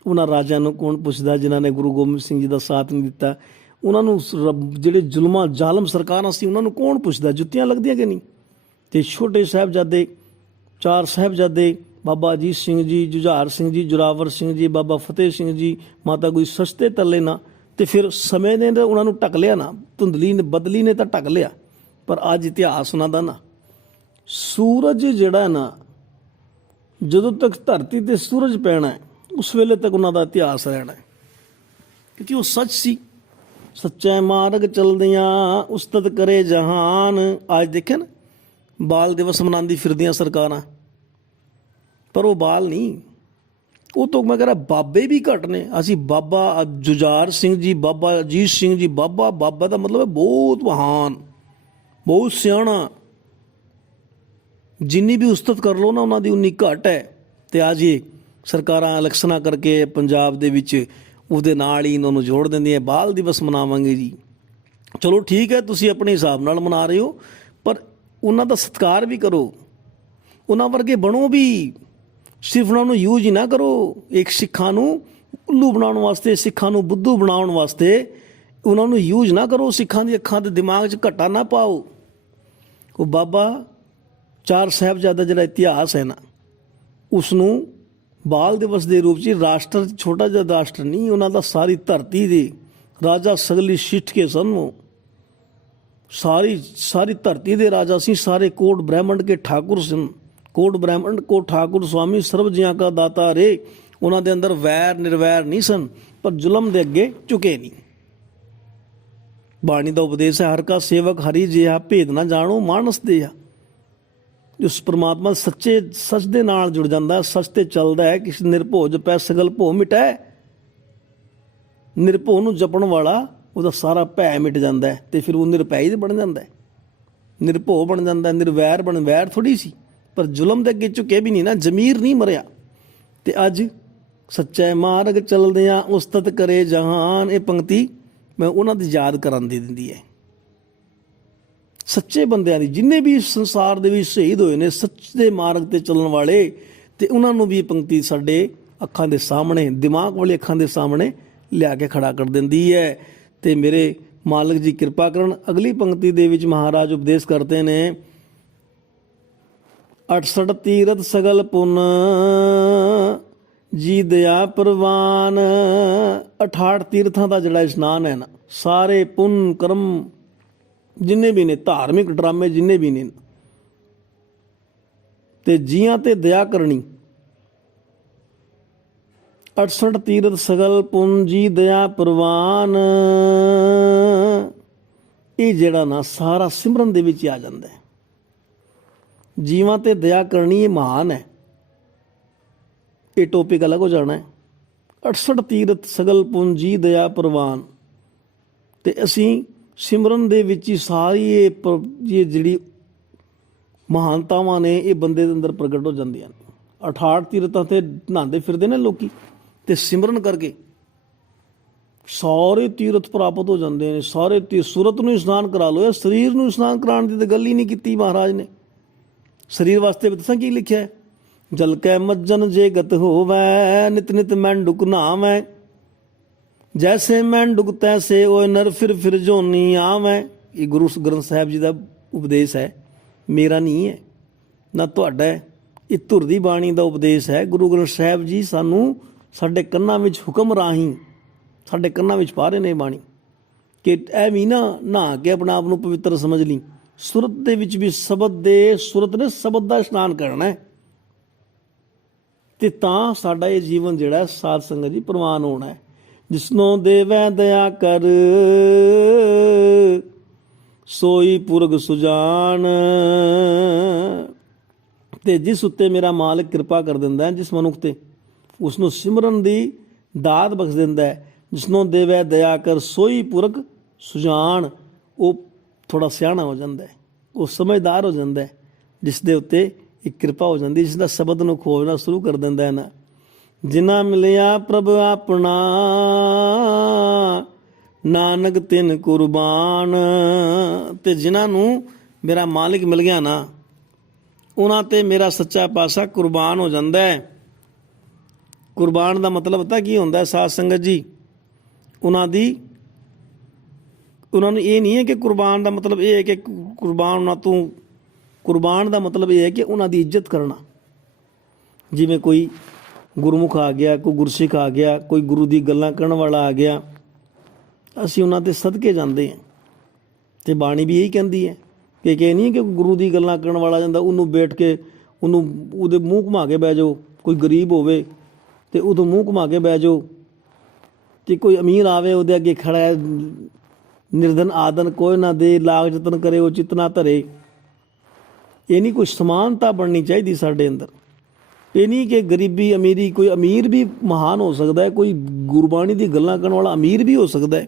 ਉਹਨਾਂ ਰਾਜਿਆਂ ਨੂੰ ਕੌਣ ਪੁੱਛਦਾ ਜਿਨ੍ਹਾਂ ਨੇ ਗੁਰੂ ਗੋਬਿੰਦ ਸਿੰਘ ਜੀ ਦਾ ਸਾਥ ਨਹੀਂ ਦਿੱਤਾ? ਉਹਨਾਂ ਨੂੰ ਜਿਹੜੇ ਜ਼ੁਲਮਾਂ ਜ਼ਾਲਮ ਸਰਕਾਰਾਂ ਸੀ ਉਹਨਾਂ ਨੂੰ ਕੌਣ ਪੁੱਛਦਾ? ਜੁੱਤੀਆਂ ਲੱਗਦੀਆਂ ਕਿ ਨਹੀਂ? ਤੇ ਛੋਟੇ ਸਾਹਿਬਜ਼ਾਦੇ, 4 ਸਾਹਿਬਜ਼ਾਦੇ, ਬਾਬਾ ਅਜੀਤ ਸਿੰਘ ਜੀ, ਜੁਝਾਰ ਸਿੰਘ ਜੀ, ਜੋਰਾਵਰ ਸਿੰਘ ਜੀ, ਬਾਬਾ ਫਤਿਹ ਸਿੰਘ ਜੀ, ਮਾਤਾ ਗੁਜਰੀ ਸਸਤੇ ਤੱਲੇ ਨਾ। ਤੇ ਫਿਰ ਸਮੇਂ ਨੇ ਉਹਨਾਂ ਨੂੰ ਢੱਕ ਲਿਆ ਨਾ, ਧੁੰਦਲੀ ਨੇ, ਬਦਲੀ ਨੇ ਤਾਂ ਢੱਕ ਲਿਆ। ਪਰ ਅੱਜ ਇਤਿਹਾਸ ਉਹਨਾਂ ਦਾ ਨਾ, ਸੂਰਜ ਜਿਹੜਾ ਨਾ, ਜਦੋਂ ਤੱਕ ਧਰਤੀ 'ਤੇ ਸੂਰਜ ਪੈਣਾ ਉਸ ਵੇਲੇ ਤੱਕ ਉਹਨਾਂ ਦਾ ਇਤਿਹਾਸ ਰਹਿਣਾ ਹੈ, ਕਿਉਂਕਿ ਉਹ ਸੱਚ ਸੀ। ਸੱਚੇ ਮਾਰਗ ਚਲਦਿਆਂ ਉਸਤਤ ਕਰੇ ਜਹਾਨ। ਅੱਜ ਦੇਖਿਆ ਨਾ ਬਾਲ ਦਿਵਸ ਮਨਾਉਂਦੀ ਫਿਰਦੀਆਂ ਸਰਕਾਰਾਂ, ਪਰ ਉਹ ਬਾਲ ਨਹੀਂ, ਉਹ ਤੋਂ ਮੈਂ ਕਹਿ ਰਿਹਾ ਬਾਬੇ ਵੀ ਘੱਟ ਨੇ। ਅਸੀਂ ਬਾਬਾ ਜੁਝਾਰ ਸਿੰਘ ਜੀ, ਬਾਬਾ ਅਜੀਤ ਸਿੰਘ ਜੀ, ਬਾਬਾ ਦਾ ਮਤਲਬ ਹੈ ਬਹੁਤ ਮਹਾਨ, ਬਹੁਤ ਸਿਆਣਾ। ਜਿੰਨੀ ਵੀ ਉਸਤਤ ਕਰ ਲਓ ਨਾ ਉਹਨਾਂ ਦੀ ਉਨੀ ਘੱਟ ਹੈ। ਤੇ ਅੱਜ ਇਹ ਸਰਕਾਰਾਂ ਇਲੈਕਸ਼ਨਾਂ ਕਰਕੇ ਪੰਜਾਬ ਦੇ ਵਿੱਚ ਉਹਦੇ ਨਾਲ ਹੀ ਇਹਨਾਂ ਨੂੰ ਜੋੜ ਦਿੰਦੀਆਂ, ਬਾਲ ਦਿਵਸ ਮਨਾਵਾਂਗੇ ਜੀ। ਚਲੋ ਠੀਕ ਹੈ, ਤੁਸੀਂ ਆਪਣੇ ਹਿਸਾਬ ਨਾਲ ਮਨਾ ਰਹੇ ਹੋ, ਪਰ ਉਹਨਾਂ ਦਾ ਸਤਿਕਾਰ ਵੀ ਕਰੋ, ਉਹਨਾਂ ਵਰਗੇ ਬਣੋ ਵੀ। ਸਿਰਫ ਉਹਨਾਂ ਨੂੰ ਯੂਜ ਹੀ ਨਾ ਕਰੋ ਇੱਕ ਸਿੱਖਾਂ ਨੂੰ ਉੱਲੂ ਬਣਾਉਣ ਵਾਸਤੇ, ਸਿੱਖਾਂ ਨੂੰ ਬੁੱਧੂ ਬਣਾਉਣ ਵਾਸਤੇ ਉਹਨਾਂ ਨੂੰ ਯੂਜ ਨਾ ਕਰੋ। ਸਿੱਖਾਂ ਦੀ ਅੱਖਾਂ ਤੇ ਦਿਮਾਗ 'ਚ ਘੱਟਾ ਨਾ ਪਾਓ। ਉਹ ਬਾਬਾ 4 ਸਾਹਿਬਜ਼ਾਦਾ ਜਿਹੜਾ ਇਤਿਹਾਸ ਹੈ ਨਾ, ਉਸ ਨੂੰ ਬਾਲ ਦਿਵਸ ਦੇ ਰੂਪ 'ਚ ਰਾਸ਼ਟਰ, ਛੋਟਾ ਜਿਹਾ ਰਾਸ਼ਟਰ ਨਹੀਂ, ਉਹਨਾਂ ਦਾ ਸਾਰੀ ਧਰਤੀ ਦੇ ਰਾਜਾ ਸਗਲੀ ਸਿੱਠ ਕੇ ਸਨ। ਉਹ ਸਾਰੀ ਧਰਤੀ ਦੇ ਰਾਜਾ ਸੀ, ਸਾਰੇ ਕੋਟ ਬ੍ਰਹਿਮੰਡ ਕੇ ਠਾਕੁਰ ਸਨ। ਕੋਟ ਬ੍ਰਹਿਮੰਡ ਕੋ ਠਾਕੁਰ ਸੁਆਮੀ ਸਰਬ ਜੀਆਂ ਕਾ ਦਾਤਾ ਰੇ। ਉਹਨਾਂ ਦੇ ਅੰਦਰ ਵੈਰ ਨਿਰਵੈਰ ਨਹੀਂ ਸਨ, ਪਰ ਜ਼ੁਲਮ ਦੇ ਅੱਗੇ ਝੁਕੇ ਨਹੀਂ। ਬਾਣੀ ਦਾ ਉਪਦੇਸ਼ ਹੈ, ਹਰ ਕਾ ਸੇਵਕ ਹਰੀ ਜਿਹਾ, ਭੇਦ ਨਾ ਜਾਣੋ ਮਾਨਸ ਦੇ ਆ। ਉਸ ਪਰਮਾਤਮਾ ਸੱਚੇ ਸੱਚ ਦੇ ਨਾਲ ਜੁੜ ਜਾਂਦਾ, ਸੱਚ ਤੇ ਚੱਲਦਾ ਹੈ। ਕਿਸ ਨਿਰਭਉ ਜਪੈ ਸਗਲ ਭਉ ਮਿਟੈ। ਨਿਰਭਉ ਨੂੰ ਜਪਣ ਵਾਲਾ ਉਹਦਾ ਸਾਰਾ ਭੈ ਮਿਟ ਜਾਂਦਾ ਹੈ, ਤੇ ਫਿਰ ਉਹ ਨਿਰਭੈ ਬਣ ਜਾਂਦਾ ਹੈ, ਨਿਰਭਉ ਬਣ ਜਾਂਦਾ, ਨਿਰਵੈਰ ਵੈਰ ਥੋੜੀ ਸੀ, ਪਰ ਜ਼ੁਲਮ ਦੇ ਅੱਗੇ ਝੁਕੇ ਵੀ ਨਹੀਂ ਨਾ, ਜ਼ਮੀਰ ਨਹੀਂ ਮਰਿਆ। ਤੇ ਅੱਜ ਸੱਚੇ ਮਾਰਗ ਚਲਦਿਆਂ ਉਸਤਤ ਕਰੇ ਜਹਾਨ, ਇਹ ਪੰਕਤੀ ਮੈਂ ਉਹਨਾਂ ਦੀ ਯਾਦ ਕਰਨ ਦੇ ਦਿੰਦੀ ਹੈ। ਸੱਚੇ ਬੰਦਿਆਂ ਦੀ, ਜਿੰਨੇ ਵੀ ਸੰਸਾਰ ਦੇ ਵਿੱਚ ਸ਼ਹੀਦ ਹੋਏ ਨੇ ਸੱਚ ਦੇ ਮਾਰਗ ਤੇ ਚੱਲਣ ਵਾਲੇ, ਤੇ ਉਹਨਾਂ ਨੂੰ ਵੀ ਇਹ ਪੰਕਤੀ ਸਾਡੇ ਅੱਖਾਂ ਦੇ ਸਾਹਮਣੇ, ਦਿਮਾਗ ਵਾਲੀ ਅੱਖਾਂ ਦੇ ਸਾਹਮਣੇ ਲਿਆ ਕੇ ਖੜਾ ਕਰ ਦਿੰਦੀ ਹੈ। ਤੇ ਮੇਰੇ ਮਾਲਕ ਜੀ ਕਿਰਪਾ ਕਰਨ। ਅਗਲੀ ਪੰਕਤੀ ਦੇ ਵਿੱਚ ਮਹਾਰਾਜ ਉਪਦੇਸ਼ ਕਰਦੇ ਨੇ, 68 ਤੀਰਥ ਸਗਲ ਪੁੰਨ ਜੀ ਦਇਆ ਪ੍ਰਵਾਨ। 68 ਤੀਰਥਾਂ ਦਾ ਜਿਹੜਾ ਇਸ਼ਨਾਨ ਹੈ ਨਾ, ਸਾਰੇ ਪੁੰਨ ਕਰਮ ਜਿੰਨੇ ਵੀ ਨੇ, ਧਾਰਮਿਕ ਡਰਾਮੇ ਜਿੰਨੇ ਵੀ ਨੇ, ਤੇ ਜੀਆਂ ਤੇ ਦਇਆ ਕਰਨੀ। 68 ਤੀਰਥ ਸਗਲ ਪੁੰਨ ਜੀ ਦਇਆ ਪ੍ਰਵਾਨ, ਇਹ ਜਿਹੜਾ ਨਾ ਸਾਰਾ ਸਿਮਰਨ ਦੇ ਵਿੱਚ ਆ ਜਾਂਦਾ ਹੈ। ਜੀਵਾਂ ਤੇ ਦਇਆ ਕਰਨੀ ਇਹ ਮਹਾਨ ਹੈ। ਇਹ ਟੋਪਿਕ ਅਲੱਗ ਹੋ ਜਾਣਾ ਹੈ। 68 ਤੀਰਥ ਸਗਲ ਪੂੰਜੀ ਦਇਆ ਪ੍ਰਵਾਨ। ਤੇ ਅਸੀਂ ਸਿਮਰਨ ਦੇ ਵਿੱਚ ਹੀ ਸਾਰੀ ਇਹ ਜਿਹੜੀ ਮਹਾਨਤਾਵਾਂ ਨੇ ਇਹ ਬੰਦੇ ਦੇ ਅੰਦਰ ਪ੍ਰਗਟ ਹੋ ਜਾਂਦੀਆਂ ਨੇ। 68 ਤੀਰਥਾਂ ਤੇ ਨਹਾਉਂਦੇ ਫਿਰਦੇ ਨੇ ਲੋਕੀ, ਤੇ ਸਿਮਰਨ ਕਰਕੇ ਸਾਰੇ ਤੀਰਥ ਪ੍ਰਾਪਤ ਹੋ ਜਾਂਦੇ ਨੇ। ਸਾਰੇ ਸੂਰਤ ਨੂੰ ਇਸ਼ਨਾਨ ਕਰਾ ਲਓ, ਸਰੀਰ ਨੂੰ ਇਸ਼ਨਾਨ ਕਰਾਉਣ ਦੀ ਤਾਂ ਗੱਲ ਹੀ ਨਹੀਂ ਕੀਤੀ ਮਹਾਰਾਜ ਨੇ। ਸਰੀਰ ਵਾਸਤੇ ਦੱਸਾਂ ਕੀ ਲਿਖਿਆ ਹੈ, ਜਲ ਕੈ ਮੱਜਨ ਜੇ ਗਤ ਹੋਵੈ ਨਿਤ ਨਿਤ ਮੈਂਡੁਕ ਨਹਾਵੈ, ਜੈਸੇ ਮੈਂਡੁਕ ਤੈਸੇ ਓਏ ਨਰ ਫਿਰ ਜੋਨੀ ਆਵੈ। ਇਹ ਗੁਰੂ ਗ੍ਰੰਥ ਸਾਹਿਬ ਜੀ ਦਾ ਉਪਦੇਸ਼ ਹੈ, ਮੇਰਾ ਨਹੀਂ ਹੈ ਨਾ ਤੁਹਾਡਾ ਹੈ। ਇਹ ਧੁਰ ਦੀ ਬਾਣੀ ਦਾ ਉਪਦੇਸ਼ ਹੈ। ਗੁਰੂ ਗ੍ਰੰਥ ਸਾਹਿਬ ਜੀ ਸਾਨੂੰ ਸਾਡੇ ਕੰਨਾਂ ਵਿੱਚ ਹੁਕਮ ਰਾਹੀਂ ਸਾਡੇ ਕੰਨਾਂ ਵਿੱਚ ਪਾ ਰਹੇ ਨੇ ਬਾਣੀ, ਕਿ ਇਹ ਵੀ ਨਾ ਨਹਾ ਕੇ ਆਪਣਾ ਆਪ ਨੂੰ ਪਵਿੱਤਰ ਸਮਝ ਲਈ। ਸੁਰਤ ਦੇ ਵਿੱਚ ਵੀ ਸ਼ਬਦ ਦੇ ਸੁਰਤ ਨੇ ਸ਼ਬਦ ਦਾ ਇਸ਼ਨਾਨ ਕਰਨਾ ਹੈ, ਤੇ ਤਾਂ ਸਾਡਾ ਇਹ ਜੀਵਨ ਜਿਹੜਾ ਸਾਧ ਸੰਗਤ ਜੀ ਪ੍ਰਵਾਨ ਹੋਣਾ ਹੈ। ਜਿਸਨੋਂ ਦੇਵੈ ਦਇਆ ਕਰ ਸੋਈ ਪੁਰਗ ਸੁਜਾਨ। ਤੇ ਜਿਸ ਉੱਤੇ ਮੇਰਾ ਮਾਲਕ ਕਿਰਪਾ ਕਰ ਦਿੰਦਾ ਹੈ, ਜਿਸ ਮਨੁੱਖ ਤੇ, ਉਸ ਨੂੰ ਸਿਮਰਨ ਦੀ ਦਾਤ ਬਖਸ਼ ਦਿੰਦਾ ਹੈ। ਜਿਸਨੋਂ ਦੇਵੈ ਦਇਆ ਕਰ ਸੋਈ ਪੁਰਗ ਸੁਜਾਨ। ਉਹ ਥੋੜਾ ਸਿਆਣਾ ਹੋ ਜਾਂਦਾ ਹੈ, ਉਹ ਸਮਝਦਾਰ ਹੋ ਜਾਂਦਾ ਹੈ, ਜਿਸ ਦੇ ਉੱਤੇ ਇੱਕ ਕਿਰਪਾ ਹੋ ਜਾਂਦੀ, ਜਿਸ ਦਾ ਸ਼ਬਦ ਨੂੰ ਖੋਜਣਾ ਸ਼ੁਰੂ ਕਰ ਦਿੰਦਾ ਹੈ ਨਾ। ਜਿਨ੍ਹਾਂ ਮਿਲਿਆ ਪ੍ਰਭ ਆਪਣਾ ਨਾਨਕ ਤਿਨ ਕੁਰਬਾਨ। ਤੇ ਜਿਨ੍ਹਾਂ ਨੂੰ ਮੇਰਾ ਮਾਲਿਕ ਮਿਲ ਗਿਆ ਨਾ, ਉਹਨਾਂ ਤੇ ਮੇਰਾ ਸੱਚਾ ਪਾਤਸ਼ਾਹ ਕੁਰਬਾਨ ਹੋ ਜਾਂਦਾ ਹੈ। ਕੁਰਬਾਨ ਦਾ ਮਤਲਬ ਪਤਾ ਕੀ ਹੁੰਦਾ ਸਾਧ ਸੰਗਤ ਜੀ? ਉਹਨਾਂ ਨੂੰ ਇਹ ਨਹੀਂ ਹੈ ਕਿ ਕੁਰਬਾਨ ਦਾ ਮਤਲਬ ਇਹ ਹੈ ਕਿ ਕੁਰਬਾਨ ਦਾ ਮਤਲਬ ਇਹ ਹੈ ਕਿ ਉਹਨਾਂ ਦੀ ਇੱਜ਼ਤ ਕਰਨਾ। ਜਿਵੇਂ ਕੋਈ ਗੁਰਮੁਖ ਆ ਗਿਆ, ਕੋਈ ਗੁਰਸਿੱਖ ਆ ਗਿਆ, ਕੋਈ ਗੁਰੂ ਦੀ ਗੱਲਾਂ ਕਰਨ ਵਾਲਾ ਆ ਗਿਆ, ਅਸੀਂ ਉਹਨਾਂ ਤੇ ਸਦਕੇ ਜਾਂਦੇ ਹਾਂ। ਤੇ ਬਾਣੀ ਵੀ ਇਹੀ ਕਹਿੰਦੀ ਹੈ ਕਿ ਇਹ ਨਹੀਂ ਕਿ ਗੁਰੂ ਦੀ ਗੱਲਾਂ ਕਰਨ ਵਾਲਾ ਜਾਂਦਾ, ਉਹਨੂੰ ਬੈਠ ਕੇ ਉਹਦੇ ਮੂੰਹ ਘੁਮਾ ਕੇ ਬਹਿ ਜਾਓ। ਕੋਈ ਗਰੀਬ ਹੋਵੇ ਤੇ ਉਦੋਂ ਮੂੰਹ ਘੁਮਾ ਕੇ ਬਹਿ ਜਾਓ, ਤੇ ਕੋਈ ਅਮੀਰ ਆਵੇ ਉਹਦੇ ਅੱਗੇ ਖੜਾ ਹੈ, ਨਿਰਧਨ ਆਦਨ ਕੋਈ ਨਾ ਦੇ, ਲਾਗ ਜਤਨ ਕਰੇ ਉਹ ਚਿਤਨਾ ਧਰੇ। ਇਹ ਨਹੀਂ, ਕੋਈ ਸਮਾਨਤਾ ਬਣਨੀ ਚਾਹੀਦੀ ਸਾਡੇ ਅੰਦਰ। ਇਹ ਨਹੀਂ ਕਿ ਗਰੀਬੀ ਅਮੀਰੀ, ਕੋਈ ਅਮੀਰ ਵੀ ਮਹਾਨ ਹੋ ਸਕਦਾ ਹੈ, ਕੋਈ ਗੁਰਬਾਣੀ ਦੀ ਗੱਲਾਂ ਕਰਨ ਵਾਲਾ ਅਮੀਰ ਵੀ ਹੋ ਸਕਦਾ ਹੈ,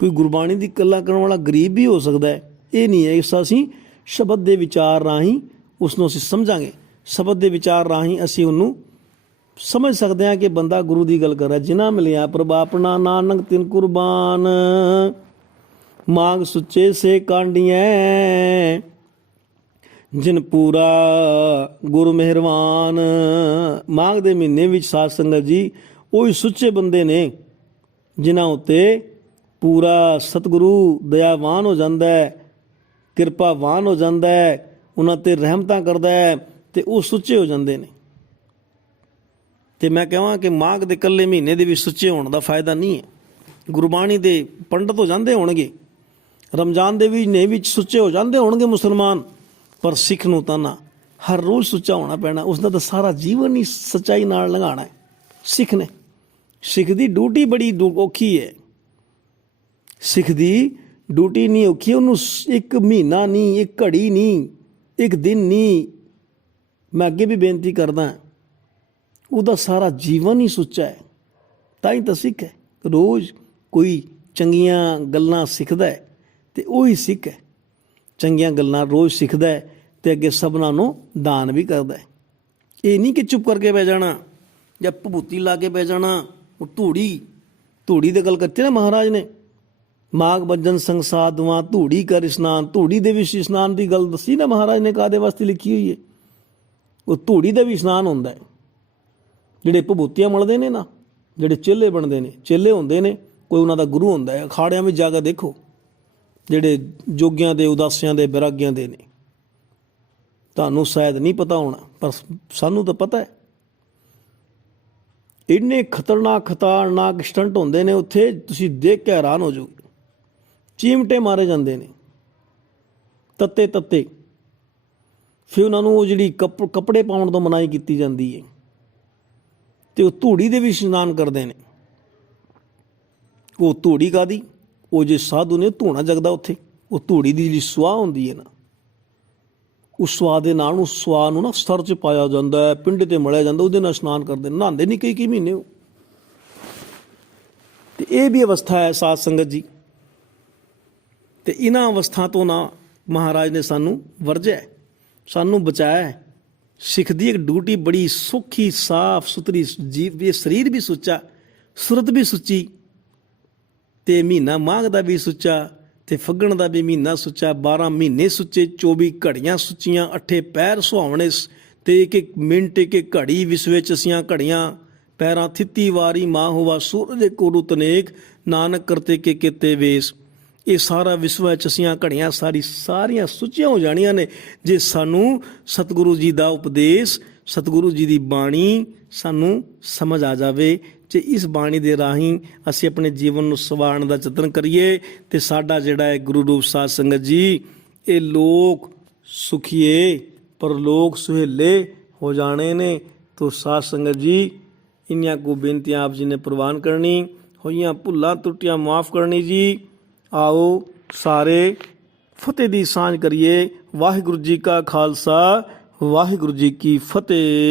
ਕੋਈ ਗੁਰਬਾਣੀ ਦੀ ਗੱਲਾਂ ਕਰਨ ਵਾਲਾ ਗਰੀਬ ਵੀ ਹੋ ਸਕਦਾ ਹੈ। ਇਹ ਨਹੀਂ ਹੈ। ਇਸ ਅਸੀਂ ਸ਼ਬਦ ਦੇ ਵਿਚਾਰ ਰਾਹੀਂ ਉਸ ਨੂੰ ਅਸੀਂ ਸਮਝਾਂਗੇ। ਸ਼ਬਦ ਦੇ ਵਿਚਾਰ ਰਾਹੀਂ ਅਸੀਂ ਉਹਨੂੰ ਸਮਝ ਸਕਦੇ ਹਾਂ ਕਿ ਬੰਦਾ ਗੁਰੂ ਦੀ ਗੱਲ ਕਰ ਰਿਹਾ। ਜਿਨ੍ਹਾਂ ਮਿਲਿਆ ਪ੍ਰਭ ਆਪਣਾ ਨਾਨਕ ਤਿਨ ਕੁਰਬਾਨ। ਮਾਂਗ ਸੁੱਚੇ ਸੇ ਕਾਂਡੀਆਂ ਜਿਨ ਪੂਰਾ ਗੁਰੂ ਮਿਹਰਬਾਨ। ਮਾਘ ਦੇ ਮਹੀਨੇ ਵਿੱਚ ਸਾਧ ਸੰਗਤ ਜੀ ਉਹੀ ਸੁੱਚੇ ਬੰਦੇ ਨੇ ਜਿਨ੍ਹਾਂ ਉੱਤੇ ਪੂਰਾ ਸਤਿਗੁਰੂ ਦਇਆਵਾਨ ਹੋ ਜਾਂਦਾ ਹੈ, ਕਿਰਪਾਵਾਨ ਹੋ ਜਾਂਦਾ ਹੈ, ਉਹਨਾਂ ਤੇ ਰਹਿਮਤਾਂ ਕਰਦਾ ਹੈ, ਤੇ ਉਹ ਸੁੱਚੇ ਹੋ ਜਾਂਦੇ ਨੇ। ਤੇ ਮੈਂ ਕਹਾਂ ਕਿ ਮਾਘ ਦੇ ਇਕੱਲੇ ਮਹੀਨੇ ਦੇ ਵਿੱਚ ਸੁੱਚੇ ਹੋਣ ਦਾ ਫਾਇਦਾ ਨਹੀਂ ਹੈ। ਗੁਰਬਾਣੀ ਦੇ ਪੰਡਤ ਹੋ ਜਾਂਦੇ ਹੋਣਗੇ, ਰਮਜ਼ਾਨ ਦੇ ਮਹੀਨੇ ਵਿੱਚ ਸੁੱਚੇ ਹੋ ਜਾਂਦੇ ਹੋਣਗੇ ਮੁਸਲਮਾਨ, ਪਰ ਸਿੱਖ ਨੂੰ ਤਾਂ ਨਾ, ਹਰ ਰੋਜ਼ ਸੁੱਚਾ ਹੋਣਾ ਪੈਣਾ। ਉਸ ਦਾ ਤਾਂ ਸਾਰਾ ਜੀਵਨ ਹੀ ਸੱਚਾਈ ਨਾਲ ਲੰਘਾਉਣਾ ਹੈ ਸਿੱਖ ਨੇ। ਸਿੱਖ ਦੀ ਡਿਊਟੀ ਬੜੀ ਔਖੀ ਹੈ। ਸਿੱਖ ਦੀ ਡਿਊਟੀ ਨਹੀਂ ਔਖੀ, ਉਹਨੂੰ ਇੱਕ ਮਹੀਨਾ ਨਹੀਂ, ਇੱਕ ਘੜੀ ਨਹੀਂ, ਇੱਕ ਦਿਨ ਨਹੀਂ, ਮੈਂ ਅੱਗੇ ਵੀ ਬੇਨਤੀ ਕਰਦਾ, ਉਹਦਾ ਸਾਰਾ ਜੀਵਨ ਹੀ ਸੁੱਚਾ ਹੈ। ਤਾਂ ਹੀ ਤਾਂ ਸਿੱਖ ਹੈ। ਰੋਜ਼ ਕੋਈ ਚੰਗੀਆਂ ਗੱਲਾਂ ਸਿੱਖਦਾ ਹੈ ਤੇ ਉਹੀ ਸਿੱਖ ਹੈ। ਚੰਗੀਆਂ ਗੱਲਾਂ ਰੋਜ਼ ਸਿੱਖਦਾ ਹੈ ਤੇ ਅੱਗੇ ਸਭਨਾਂ ਨੂੰ ਦਾਨ ਵੀ ਕਰਦਾ ਹੈ। ਇਹ ਨਹੀਂ ਕਿ ਚੁੱਪ ਕਰਕੇ ਬਹਿ ਜਾਣਾ ਜਾਂ ਭਭੂਤੀ ਲਾ ਕੇ ਬਹਿ ਜਾਣਾ। ਉਹ ਧੂੜੀ ਦੀ ਗੱਲ ਕਰਤੀ ਨਾ ਮਹਾਰਾਜ ਨੇ, ਮਾਘ ਬੱਜਨ ਸੰਗ ਸਾਧੂਆਂ ਧੂੜੀ ਕਰ ਇਸ਼ਨਾਨ। ਧੂੜੀ ਦੇ ਵਿੱਚ ਇਸ਼ਨਾਨ ਦੀ ਗੱਲ ਦੱਸੀ ਨਾ ਮਹਾਰਾਜ ਨੇ, ਕਾਹਦੇ ਵਾਸਤੇ ਲਿਖੀ ਹੋਈ ਹੈ। ਉਹ ਧੂੜੀ ਦਾ ਵੀ ਇਸ਼ਨਾਨ ਹੁੰਦਾ ਹੈ। ਜਿਹੜੇ ਭਭੂਤੀਆਂ ਮਲਦੇ ਨੇ ਨਾ, ਜਿਹੜੇ ਚੇਲੇ ਬਣਦੇ ਨੇ, ਚੇਲੇ ਹੁੰਦੇ ਨੇ, ਕੋਈ ਉਹਨਾਂ ਦਾ ਗੁਰੂ ਹੁੰਦਾ ਹੈ। ਅਖਾੜਿਆਂ ਵਿੱਚ ਜਾ ਕੇ ਦੇਖੋ, ਜਿਹੜੇ ਜੋਗੀਆਂ ਦੇ, ਉਦਾਸੀਆਂ ਦੇ, ਬੈਰਾਗੀਆਂ ਦੇ ਨੇ, ਤੁਹਾਨੂੰ ਸ਼ਾਇਦ ਨਹੀਂ ਪਤਾ ਹੋਣਾ, ਪਰ ਸਾਨੂੰ ਤਾਂ ਪਤਾ ਹੈ। ਇੰਨੇ ਖਤਰਨਾਕ ਸਟੰਟ ਹੁੰਦੇ ਨੇ ਉੱਥੇ, ਤੁਸੀਂ ਦੇਖ ਕੇ ਹੈਰਾਨ ਹੋ ਜਾਓਗੇ। ਚੀਮਟੇ ਮਾਰੇ ਜਾਂਦੇ ਨੇ ਤੱਤੇ। ਫਿਰ ਉਹਨਾਂ ਨੂੰ ਉਹ ਜਿਹੜੀ ਕੱਪੜੇ ਪਾਉਣ ਤੋਂ ਮਨਾਹੀ ਕੀਤੀ ਜਾਂਦੀ ਹੈ, ਤੇ ਉਹ ਧੂੜੀ ਦੇ ਵੀ ਇਸ਼ਨਾਨ ਕਰਦੇ ਨੇ। ਉਹ ਧੂੜੀ ਕਾਹਦੀ? ਉਹ ਜੇ ਸਾਧੂ ਨੇ ਧੂਣਾ ਜਗਦਾ ਉੱਥੇ, ਉਹ ਧੂੜੀ ਦੀ ਜਿਹੜੀ ਸੁਆਹ ਹੁੰਦੀ ਹੈ ਨਾ, ਉਸ ਸਵਾਹ ਦੇ ਨਾਲ ਉਸ ਸਵਾਹ ਨੂੰ ਨਾ ਸਰ 'ਚ ਪਾਇਆ ਜਾਂਦਾ ਹੈ, ਪਿੰਡ ਤੇ ਮਲਿਆ ਜਾਂਦਾ, ਉਹਦੇ ਨਾਲ ਇਸ਼ਨਾਨ ਕਰਦੇ, ਨਹਾਉਂਦੇ ਨਹੀਂ ਕਈ ਮਹੀਨੇ ਉਹ। ਤੇ ਇਹ ਵੀ ਅਵਸਥਾ ਹੈ ਸਾਧ ਸੰਗਤ ਜੀ। ਤੇ ਇਹਨਾਂ ਅਵਸਥਾ ਤੋਂ ਨਾ ਮਹਾਰਾਜ ਨੇ ਸਾਨੂੰ ਵਰਜਿਆ, ਸਾਨੂੰ ਬਚਾਇਆ ਹੈ। ਸਿੱਖ ਦੀ ਇੱਕ ਡਿਊਟੀ ਬੜੀ ਸੌਖੀ, ਸਾਫ ਸੁਥਰੀ, ਜੀਵ ਵੀ, ਸਰੀਰ ਵੀ ਸੁੱਚਾ, ਸੁਰਤ ਵੀ ਸੁੱਚੀ, ਤੇ ਮਹੀਨਾ ਮਾਘ ਦਾ ਵੀ ਸੁੱਚਾ, ਤੇ ਫੱਗਣ ਦਾ ਵੀ ਮਹੀਨਾ ਸੁੱਚਾ, 12 ਮਹੀਨੇ ਸੁੱਚੇ, 24 ਘੜੀਆਂ ਸੁੱਚੀਆਂ, 8 ਪੈਰ ਸੁਹਾਵਣੇ, ਤੇ ਇੱਕ ਇੱਕ ਮਿੰਟ, ਇੱਕ ਇੱਕ ਘੜੀ ਵਿਸਵੇ ਚਸੀਆਂ ਘੜੀਆਂ, ਪੈਰਾਂ ਥਿੱਤੀ ਵਾਰੀ ਮਾਂ ਹੋਵਾ ਸੂਰਜ ਕੋਰੂ ਤਨੇਕ, ਨਾਨਕ ਕਰਤੇ ਕੇ ਕੀਤੇ ਵੇਸ। ਇਹ ਸਾਰਾ ਵਿਸਵਾ ਚਸੀਆਂ ਘੜੀਆਂ ਸਾਰੀਆਂ ਸੁੱਚੀਆਂ ਹੋ ਜਾਣੀਆਂ ਨੇ ਜੇ ਸਾਨੂੰ ਸਤਿਗੁਰੂ ਜੀ ਦਾ ਉਪਦੇਸ਼, ਸਤਿਗੁਰੂ ਜੀ ਦੀ ਬਾਣੀ ਸਾਨੂੰ ਸਮਝ ਆ ਜਾਵੇ। ਜੇ ਇਸ ਬਾਣੀ ਦੇ ਰਾਹੀਂ ਅਸੀਂ ਆਪਣੇ ਜੀਵਨ ਨੂੰ ਸਵਾਰਨ ਦਾ ਯਤਨ ਕਰੀਏ ਤੇ ਸਾਡਾ ਜਿਹੜਾ ਹੈ ਗੁਰੂ ਰੂਪ ਸਾਧ ਸੰਗਤ ਜੀ, ਇਹ ਲੋਕ ਸੁਖੀਏ ਪਰਲੋਕ ਸੁਹੇਲੇ ਹੋ ਜਾਣੇ ਨੇ। ਤੋ ਸਾਧ ਸੰਗਤ ਜੀ, ਇਨ੍ਹਾਂ ਕੋ ਬੇਨਤੀਆਂ ਆਪ ਜੀ ਨੇ ਪ੍ਰਵਾਨ ਕਰਨੀ, ਹੋਈਆਂ ਭੁੱਲਾਂ त्रुटियां ਮਾਫ ਕਰਨੀ ਜੀ। ਆਓ ਸਾਰੇ ਫਤਿਹ ਦੀ ਸਾਂਝ ਕਰੀਏ। ਵਾਹਿਗੁਰੂ ਜੀ ਕਾ ਖਾਲਸਾ, ਵਾਹਿਗੁਰੂ ਜੀ ਕੀ ਫਤਿਹ।